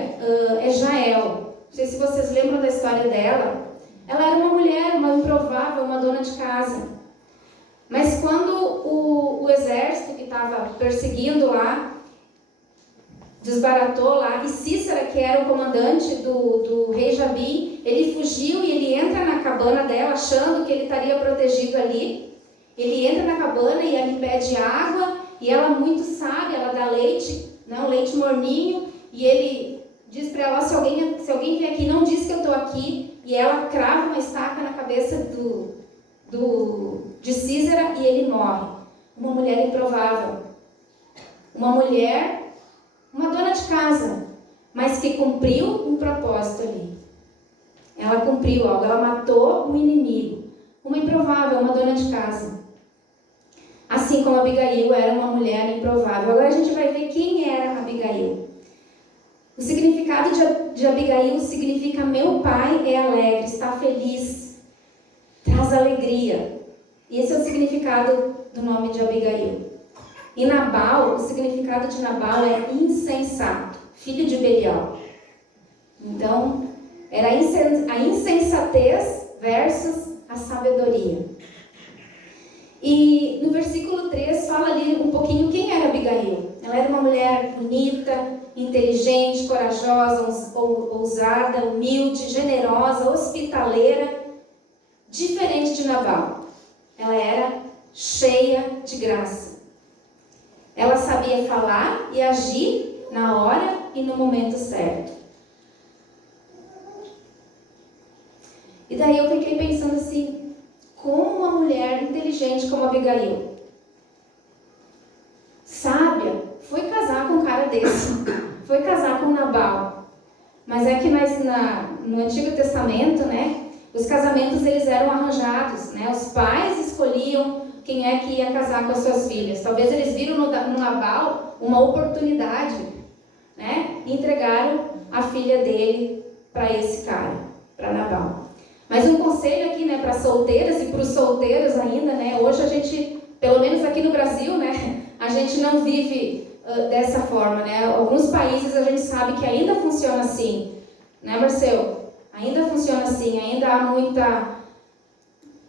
é Jael. Não sei se vocês lembram da história dela. Ela era uma mulher, uma improvável, uma dona de casa. Mas quando o exército que estava perseguindo lá, desbaratou lá, e Cícera, que era o comandante do rei Jabim, ele fugiu e ele entra na cabana dela, achando que ele estaria protegido ali. Ele entra na cabana e ele pede água, e ela, muito sábia, ela dá leite, né, um leite morninho, e ele diz para ela, se alguém vier aqui, não diz que eu estou aqui, e ela crava uma estaca na cabeça de Cícera e ele morre. Uma mulher improvável. Uma mulher, uma dona de casa, mas que cumpriu um propósito ali. Ela cumpriu algo, ela matou um inimigo. Uma improvável, uma dona de casa. Assim como Abigail era uma mulher improvável. Agora a gente vai ver quem era Abigail. O significado de Abigail significa meu pai é alegre, está feliz, traz alegria. E esse é o significado do nome de Abigail. E Nabal, o significado de Nabal é insensato, filho de Belial. Então, era a insensatez versus a sabedoria. E no versículo 3 fala ali um pouquinho quem era Abigail. Ela era uma mulher bonita, inteligente, corajosa, ousada, humilde, generosa, hospitaleira, diferente de Nabal. Ela era cheia de graça. Ela sabia falar e agir na hora e no momento certo. E daí eu fiquei pensando assim, como uma mulher inteligente como Abigail, sábia, foi casar com um cara desse, foi casar com Nabal. Mas é que no Antigo Testamento, né, os casamentos eles eram arranjados, né, os pais escolhiam quem é que ia casar com as suas filhas. Talvez eles viram no Nabal uma oportunidade, né, e entregaram a filha dele para esse cara, para Nabal. Mas um conselho aqui, né, para solteiras e para os solteiros ainda, né, hoje a gente, pelo menos aqui no Brasil, né, a gente não vive dessa forma, né, alguns países a gente sabe que ainda funciona assim, né, Marcelo? Ainda funciona assim, ainda há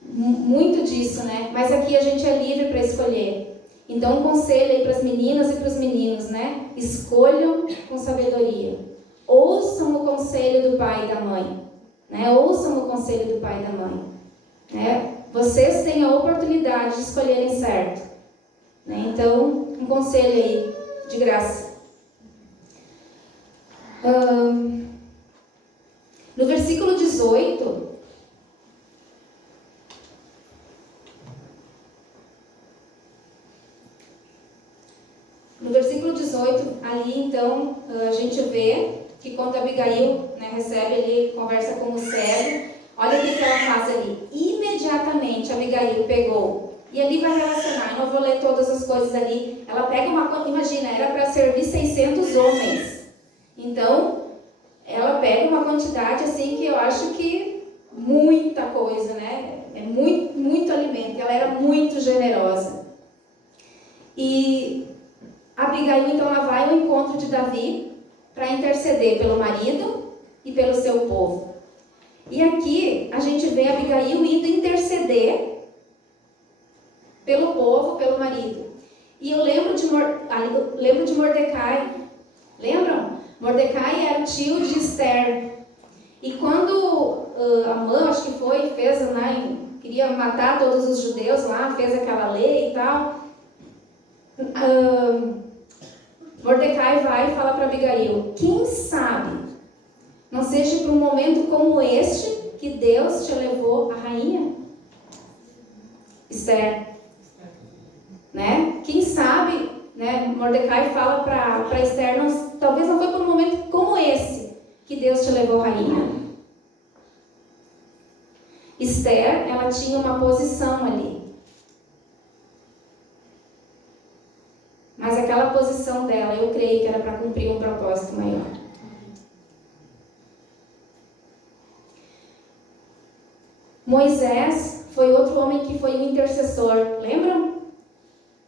muito disso, né, mas aqui a gente é livre para escolher. Então, um conselho aí para as meninas e para os meninos, né? Escolham com sabedoria. Ouçam o conselho do pai e da mãe, né? Ouçam o conselho do pai e da mãe, né? Vocês têm a oportunidade de escolherem certo, né? Então, um conselho aí de graça. No versículo 18, ali então, a gente vê que quando Abigail, né, recebe ali, conversa com o cego, olha o que ela faz ali. Imediatamente Abigail pegou, e ali vai relacionar, eu não vou ler todas as coisas ali, ela pega imagina, era para servir 600 homens. Então, ela pega uma quantidade assim que eu acho que muita coisa, né? É muito, muito alimento. Ela era muito generosa. E Abigail, então, ela vai ao encontro de Davi para interceder pelo marido e pelo seu povo. E aqui a gente vê Abigail indo interceder pelo povo, pelo marido. E eu lembro de Mordecai. Lembram? Mordecai era o tio de Esther. E quando Amã, acho que foi, fez, né, queria matar todos os judeus lá, fez aquela lei e tal. Mordecai vai e fala para Abigail: quem sabe não seja para um momento como este que Deus te levou a rainha? Esther. Né? Quem sabe, né? Mordecai fala para Esther, talvez não foi por um momento como esse que Deus te levou rainha. Esther, ela tinha uma posição ali. Mas aquela posição dela, eu creio que era para cumprir um propósito maior. Moisés foi outro homem que foi um intercessor, lembram?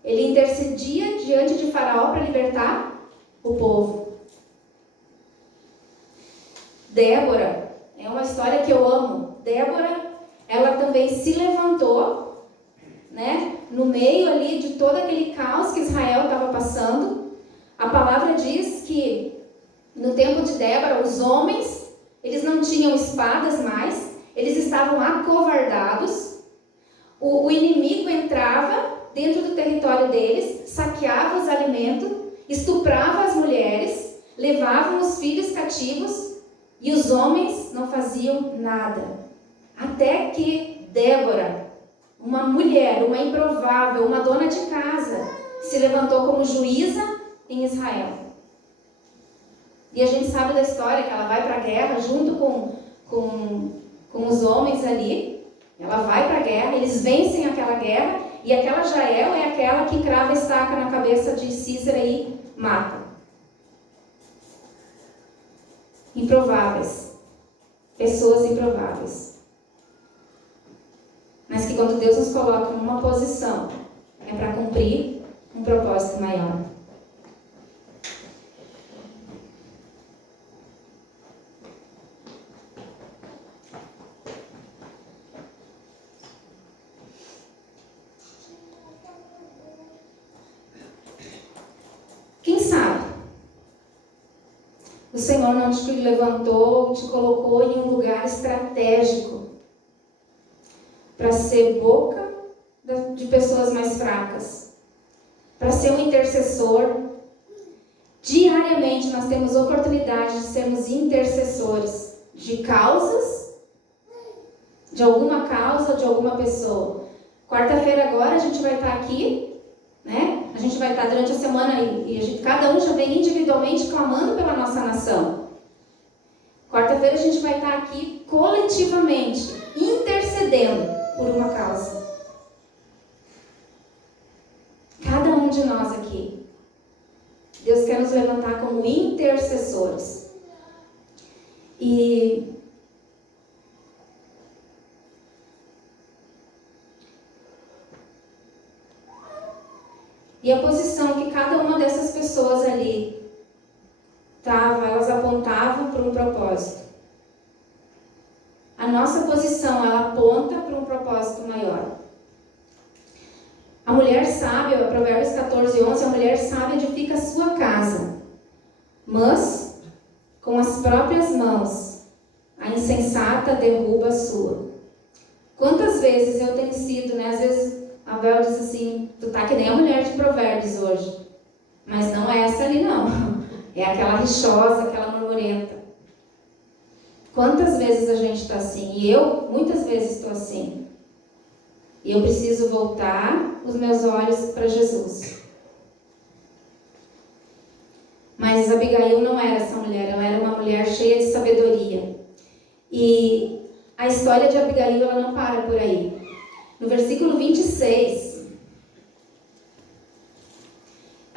Ele intercedia diante de Faraó para libertar o povo. Débora, é uma história que eu amo. Débora, ela também se levantou, né, no meio ali de todo aquele caos que Israel estava passando. A palavra diz que no tempo de Débora, os homens, eles não tinham espadas mais, eles estavam acovardados. O inimigo entrava dentro do território deles, saqueava os alimentos, estuprava as mulheres, levavam os filhos cativos e os homens não faziam nada. Até que Débora, uma mulher, uma improvável, uma dona de casa, se levantou como juíza em Israel. E a gente sabe da história que ela vai para a guerra junto com os homens ali. Ela vai para a guerra, eles vencem aquela guerra, e aquela Jael é aquela que crava a estaca na cabeça de Cícera e mata. Improváveis. Pessoas improváveis. Mas que quando Deus nos coloca numa posição, é para cumprir um propósito maior. Quem sabe? O Senhor não te levantou, te colocou em um lugar estratégico para ser boca de pessoas mais fracas, para ser um intercessor. Diariamente nós temos oportunidade de sermos intercessores de causas, de alguma causa, de alguma pessoa. Quarta-feira agora a gente vai estar aqui, né? A gente vai estar durante a semana e cada um já vem individualmente clamando pela nossa nação. Quarta-feira a gente vai estar aqui coletivamente, intercedendo por uma causa. Cada um de nós aqui. Deus quer nos levantar como intercessores. E a posição que cada uma dessas pessoas ali estava, elas apontavam para um propósito. A nossa posição, ela aponta para um propósito maior. A mulher sábia, Provérbios 14:11, a mulher sábia edifica a sua casa, mas com as próprias mãos a insensata derruba a sua. Quantas vezes eu tenho sido, né? Às vezes a Bel diz assim, tu tá que nem a mulher de Provérbios hoje. Mas não é essa ali não. É aquela rixosa, aquela murmurenta. Quantas vezes a gente está assim? E eu, muitas vezes, estou assim. E eu preciso voltar os meus olhos para Jesus. Mas Abigail não era essa mulher. Ela era uma mulher cheia de sabedoria. E a história de Abigail, ela não para por aí. No versículo 26...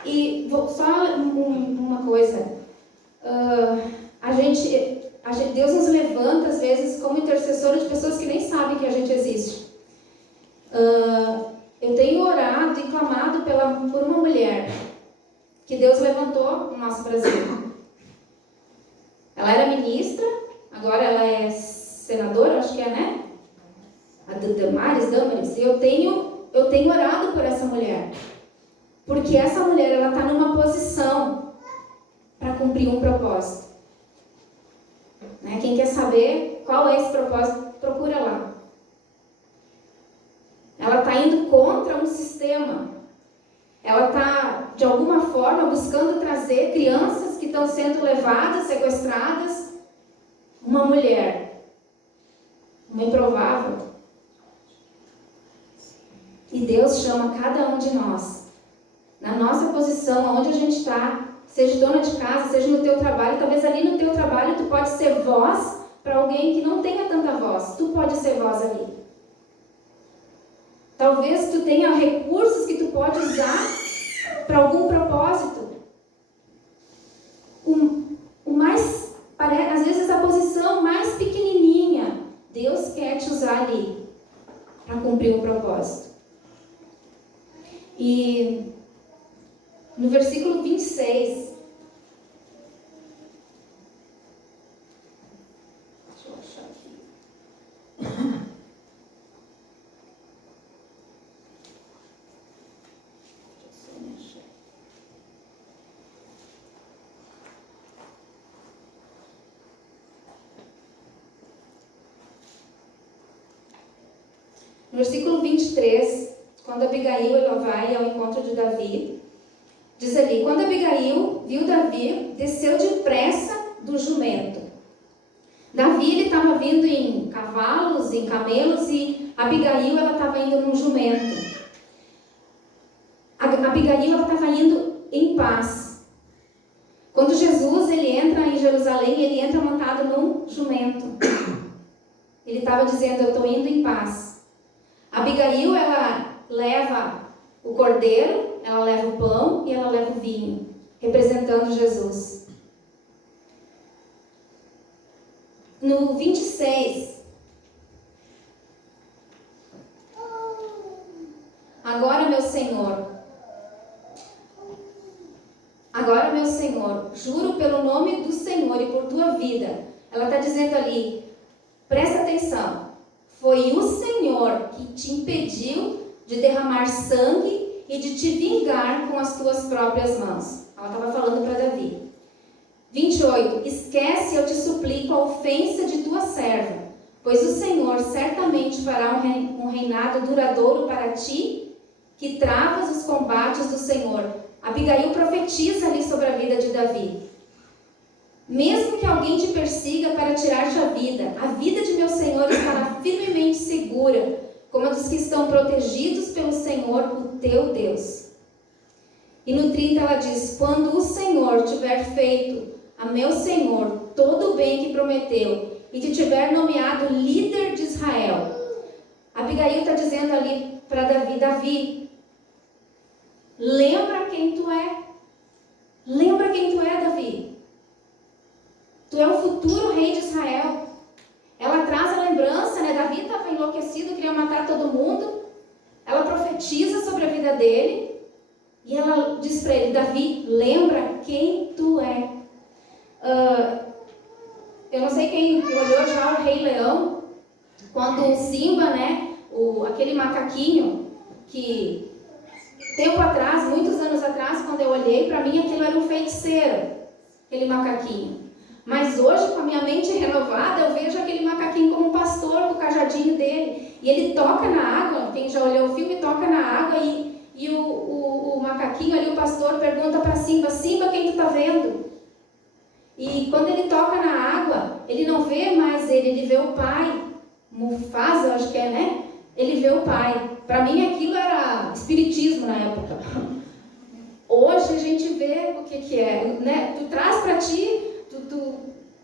E só uma coisa, Deus nos levanta às vezes como intercessora de pessoas que nem sabem que a gente existe. Eu tenho orado e clamado por uma mulher que Deus levantou no nosso Brasil. Ela era ministra, agora ela é senadora, acho que é, né? A Damares. E eu tenho orado por essa mulher. Porque essa mulher, ela está numa posição para cumprir um propósito. Né? Quem quer saber qual é esse propósito, procura lá. Ela está indo contra um sistema. Ela está, de alguma forma, buscando trazer crianças que estão sendo levadas, sequestradas. Uma mulher. Uma improvável. E Deus chama cada um de nós. Na nossa posição, aonde a gente está, seja dona de casa, seja no teu trabalho, talvez ali no teu trabalho tu pode ser voz para alguém que não tenha tanta voz. Tu pode ser voz ali. Talvez tu tenha recursos que tu pode usar para algum propósito. Às vezes a posição mais pequenininha, Deus quer te usar ali para cumprir um propósito. E no versículo 26, deixa eu achar aqui. No versículo 23, quando Abigail ela vai ao encontro de Davi, diz ali, quando Abigail viu Davi, desceu depressa do jumento. Davi ele estava vindo em cavalos, em camelos, e Abigail ela estava indo num jumento. Abigail ela estava indo em paz. Quando Jesus ele entra em Jerusalém, ele entra montado num jumento. Ele estava dizendo, eu estou indo em paz. Abigail ela leva o cordeiro, ela leva o pão e ela leva o vinho, representando Jesus. No 26, agora meu Senhor, juro pelo nome do Senhor e por tua vida. Ela está dizendo ali, presta atenção, foi o Senhor que te impediu de derramar sangue e de te vingar com as tuas próprias mãos. Ela estava falando para Davi. 28. Esquece, eu te suplico, a ofensa de tua serva, pois o Senhor certamente fará um reinado duradouro para ti, que travas os combates do Senhor. Abigail profetiza ali sobre a vida de Davi. Mesmo que alguém te persiga para tirar-te a vida de meu Senhor estará firmemente segura, como a dos que estão protegidos pelo Senhor, o teu Deus. E no 30 ela diz, quando o Senhor tiver feito a meu Senhor todo o bem que prometeu, e te tiver nomeado líder de Israel. Abigail está dizendo ali para Davi, Davi, lembra quem tu é. Lembra quem tu é, Davi. Tu é o futuro rei de Israel. Ela traz a lembrança, né? Davi estava enlouquecido, queria matar todo mundo. Ela profetiza sobre a vida dele. E ela diz para ele, Davi, lembra quem tu é. Eu não sei quem olhou já o Rei Leão, quando o Simba, né? Aquele macaquinho que tempo atrás, muitos anos atrás, quando eu olhei, para mim aquilo era um feiticeiro, aquele macaquinho. Mas hoje, com a minha mente renovada, eu vejo aquele macaquinho como um pastor, com o cajadinho dele. E ele toca na água, quem já olhou o filme, toca na água e o macaquinho ali, o pastor, pergunta para Simba, Simba, quem tu tá vendo? E quando ele toca na água, ele não vê mais ele vê o pai. Mufasa, eu acho que é, né? Ele vê o pai. Para mim aquilo era espiritismo na época. Hoje a gente vê o que é, né? Tu traz para ti, tu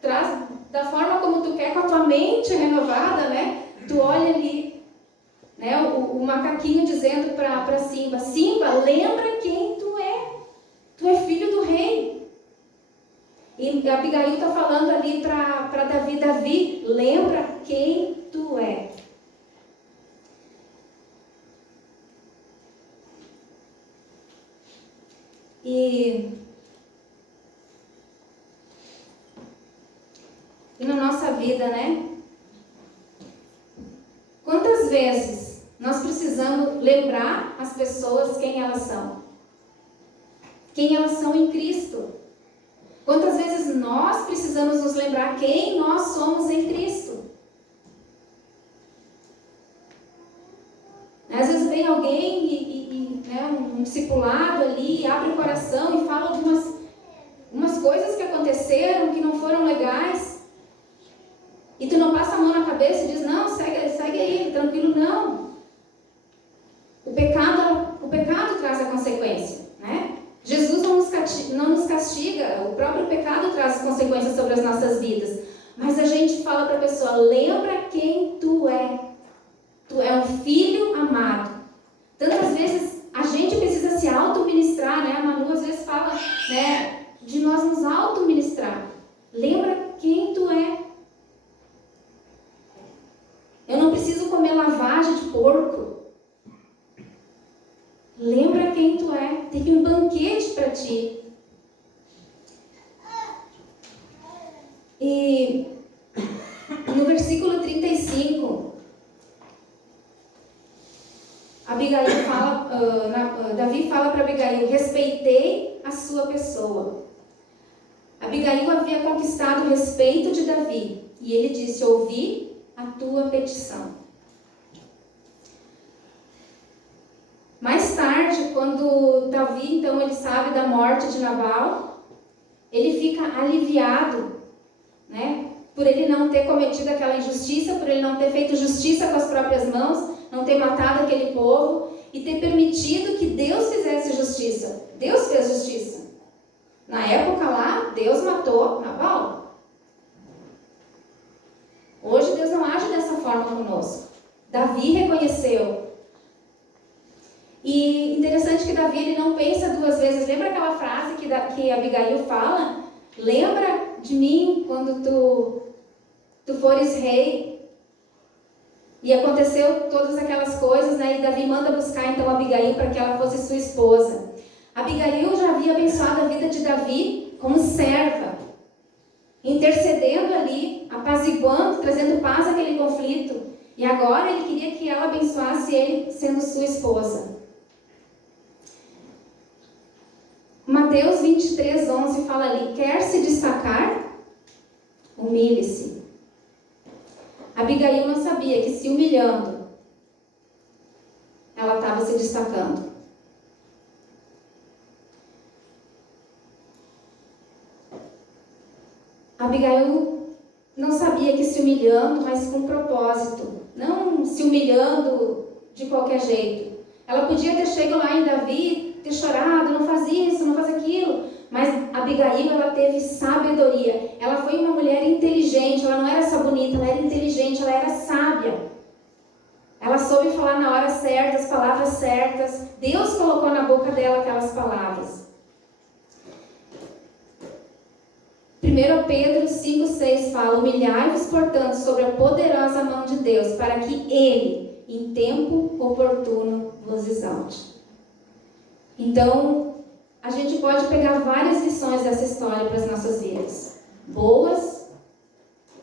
traz da forma como tu quer, com a tua mente renovada, né? Tu olha ali, né? O macaquinho dizendo para Simba, Simba, lembra quem tu é. Tu é filho do rei. E a Abigail está falando ali para Davi, Davi, lembra quem tu é. E na nossa vida, né? Quantas vezes nós precisamos lembrar as pessoas quem elas são? Quem elas são em Cristo? Quantas vezes nós precisamos nos lembrar quem nós somos em Cristo? Às vezes vem alguém né, um discipulado ali, abre o coração e fala de umas coisas que aconteceram, que não foram legais. E tu não passa a mão na cabeça e diz, não, segue aí, tranquilo, não. O pecado traz a consequência, né? Jesus não nos castiga, o próprio pecado traz consequências sobre as nossas vidas. Mas a gente fala para a pessoa, lembra quem tu é. Tu é um filho amado. Tantas vezes a gente precisa se auto-ministrar, né? A Manu às vezes fala, né, de nós nos auto-ministrar. Lembra quem tu é. Eu não preciso comer lavagem de porco. Lembra quem tu é. Tem um banquete para ti. E no versículo 35, Davi fala para Abigail, respeitei a sua pessoa. Abigail havia conquistado o respeito de Davi. E ele disse, ouvi a tua petição. Mais tarde, quando Davi, então, ele sabe da morte de Nabal, ele fica aliviado, né? Por ele não ter cometido aquela injustiça, por ele não ter feito justiça com as próprias mãos, não ter matado aquele povo e ter permitido que Deus fizesse justiça. Deus fez justiça. Na época lá, Deus matou Nabal. Hoje Deus não age dessa forma conosco. Davi reconheceu. E interessante que Davi ele não pensa duas vezes. Lembra aquela frase que Abigail fala? Lembra de mim quando tu fores rei. E aconteceu todas aquelas coisas, né? E Davi manda buscar então Abigail para que ela fosse sua esposa. Abigail já havia abençoado a vida de Davi como serva, intercedendo ali, apaziguando, trazendo paz àquele conflito. E agora ele queria que ela abençoasse ele sendo sua esposa. Mateus 23:11 fala ali, quer se destacar? Humilhe-se. Abigail não sabia que se humilhando, ela estava se destacando. Abigail não sabia que se humilhando, mas com propósito. Não se humilhando de qualquer jeito. Ela podia ter chegado lá em Davi, ter chorado, não faz isso, não faz aquilo. Mas Abigail, ela teve sabedoria. Ela foi uma mulher inteligente, ela não era só bonita, ela era inteligente, ela era sábia. Ela soube falar na hora certa, as palavras certas. Deus colocou na boca dela aquelas palavras. 1 Pedro 5,6 fala, humilhai-vos, portanto, sobre a poderosa mão de Deus, para que Ele, em tempo oportuno, vos exalte. Então, a gente pode pegar várias lições dessa história para as nossas vidas. Boas,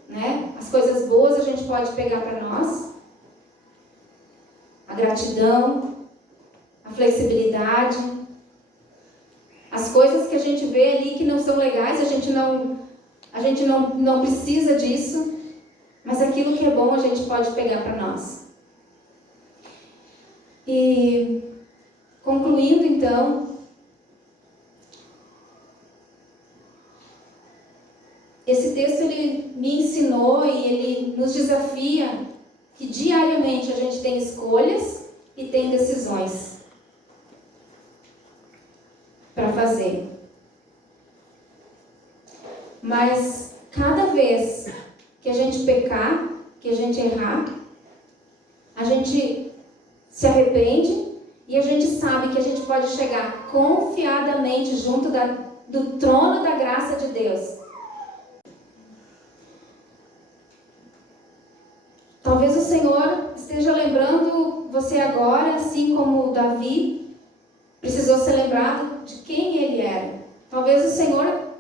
né? As coisas boas a gente pode pegar para nós. A gratidão, a flexibilidade. As coisas que a gente vê ali que não são legais, a gente não precisa disso, mas aquilo que é bom a gente pode pegar para nós. E concluindo então, esse texto ele me ensinou e ele nos desafia que diariamente a gente tem escolhas e tem decisões para fazer. Mas cada vez que a gente pecar, que a gente errar, a gente se arrepende e a gente sabe que a gente pode chegar confiadamente junto do trono da graça de Deus. Talvez o Senhor esteja lembrando você agora, assim como Davi precisou ser lembrado de quem ele era. Talvez o Senhor,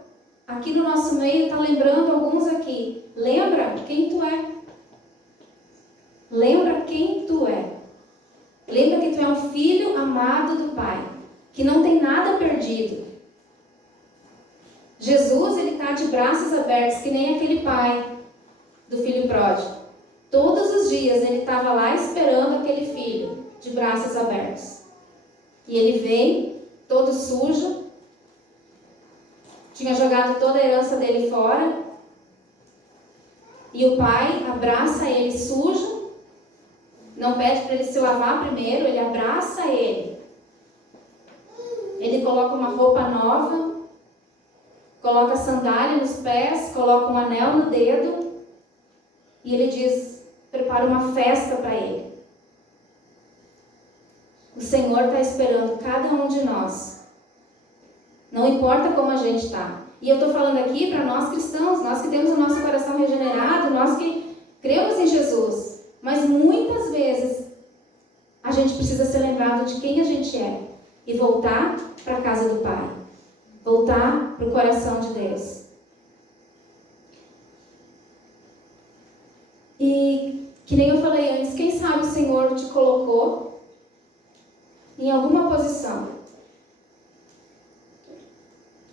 aqui no nosso meio, está lembrando alguns aqui. Lembra quem tu é. Lembra quem tu é. Lembra que tu é um filho amado do Pai, que não tem nada perdido. Jesus, ele está de braços abertos, que nem aquele pai do filho pródigo. Todos os dias ele estava lá esperando aquele filho, de braços abertos. E ele vem, todo sujo, tinha jogado toda a herança dele fora, e o pai abraça ele sujo, não pede para ele se lavar primeiro, ele abraça ele. Ele coloca uma roupa nova, coloca sandália nos pés, coloca um anel no dedo, e ele diz, prepara uma festa para ele. O Senhor está esperando cada um de nós. Não importa como a gente está. E eu estou falando aqui para nós cristãos, nós que temos o nosso coração regenerado, nós que cremos em Jesus. Mas muitas vezes a gente precisa ser lembrado de quem a gente é e voltar para a casa do Pai. Voltar para o coração de Deus. E que nem eu falei antes, quem sabe o Senhor te colocou em alguma posição.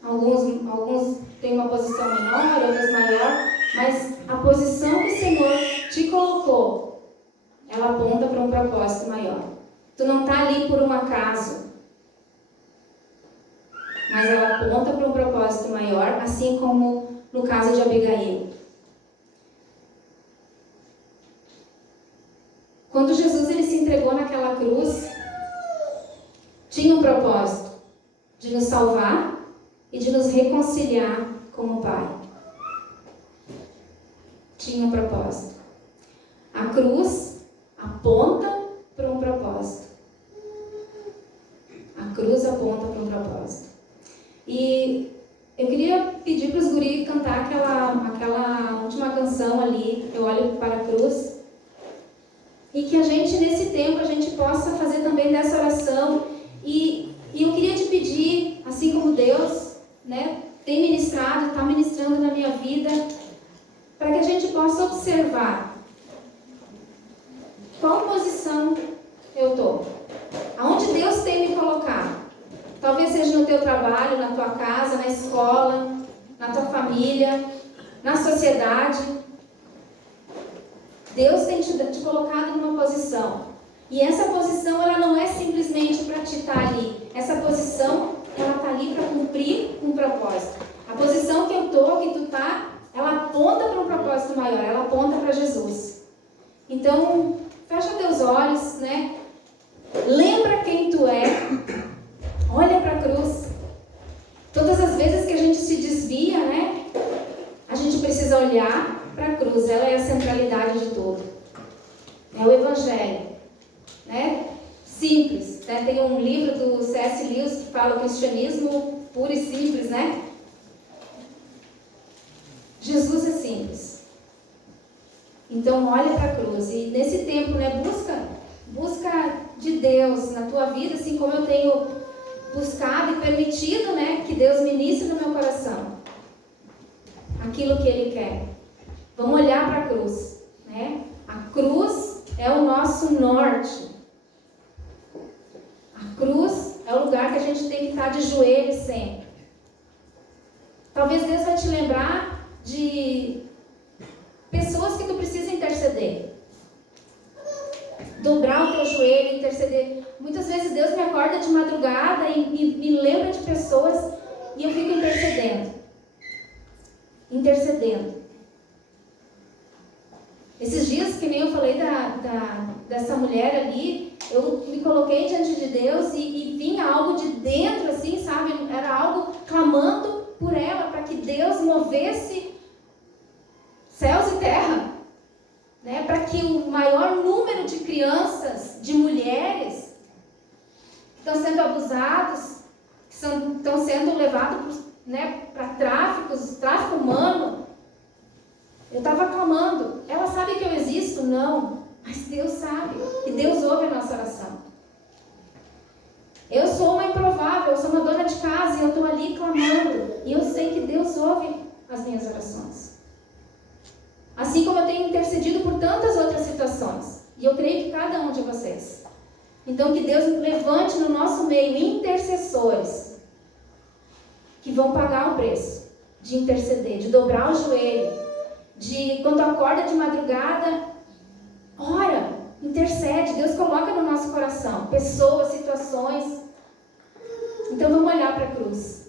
Alguns têm uma posição menor, outras maior, mas a posição que o Senhor te colocou, ela aponta para um propósito maior. Tu não está ali por um acaso, mas ela aponta para um propósito maior, assim como no caso de Abigail. Quando Jesus ele se entregou naquela cruz, tinha um propósito de nos salvar e de nos reconciliar com o Pai. Tinha um propósito. A cruz aponta para um propósito. A cruz aponta para um propósito. E eu queria pedir para os guris cantar aquela última canção ali, Eu Olho para a Cruz. E que a gente, nesse tempo, a gente possa fazer também dessa oração. E eu queria te pedir, assim como Deus, né, tem ministrado, está ministrando na minha vida, para que a gente possa observar qual posição eu estou. Aonde Deus tem me colocado. Talvez seja no teu trabalho, na tua casa, na escola, na tua família, na sociedade. Deus tem te colocado numa posição. E essa posição, ela não é simplesmente para te estar ali. Essa posição, ela está ali para cumprir um propósito. A posição que eu estou, que tu está, ela aponta para um propósito maior. Ela aponta para Jesus. Então, fecha teus olhos, né? Lembra quem tu é. Olha para a cruz. Todas as vezes que a gente se desvia, né? A gente precisa olhar para a cruz. Ela é a centralidade de tudo. É o Evangelho, né? Simples, né? Tem um livro do C.S. Lewis que fala o cristianismo puro e simples, né? Jesus é simples. Então olha para a cruz e nesse tempo, né? Busca de Deus na tua vida, assim como eu tenho buscado e permitido, né? Que Deus ministre no meu coração aquilo que Ele quer. Vamos olhar para a cruz, né? A cruz é o nosso norte. A A cruz é o lugar que a gente tem que estar de joelhos sempre. Talvez Deus vai te lembrar de pessoas que tu precisa interceder. Dobrar o teu joelho, interceder. Muitas vezes Deus me acorda de madrugada e me lembra de pessoas e eu fico intercedendo. Esses dias, que nem eu falei dessa mulher ali, eu me coloquei diante de Deus e vinha algo de dentro, assim, sabe? Era algo clamando por ela, para que Deus movesse céus e terra, né? Para que o maior número de crianças, de mulheres, que estão sendo abusados, que estão sendo levados, né, para tráfico humano. Eu estava clamando. Ela sabe que eu existo? Não. Mas Deus sabe. E Deus ouve a nossa oração. Eu sou uma improvável, eu sou uma dona de casa e eu estou ali clamando. E eu sei que Deus ouve as minhas orações. Assim como eu tenho intercedido por tantas outras situações. E eu creio que cada um de vocês. Então que Deus levante no nosso meio intercessores que vão pagar o preço de interceder, de dobrar o joelho, de quando acorda de madrugada, ora, intercede. Deus coloca no nosso coração pessoas, situações. Então vamos olhar para a cruz.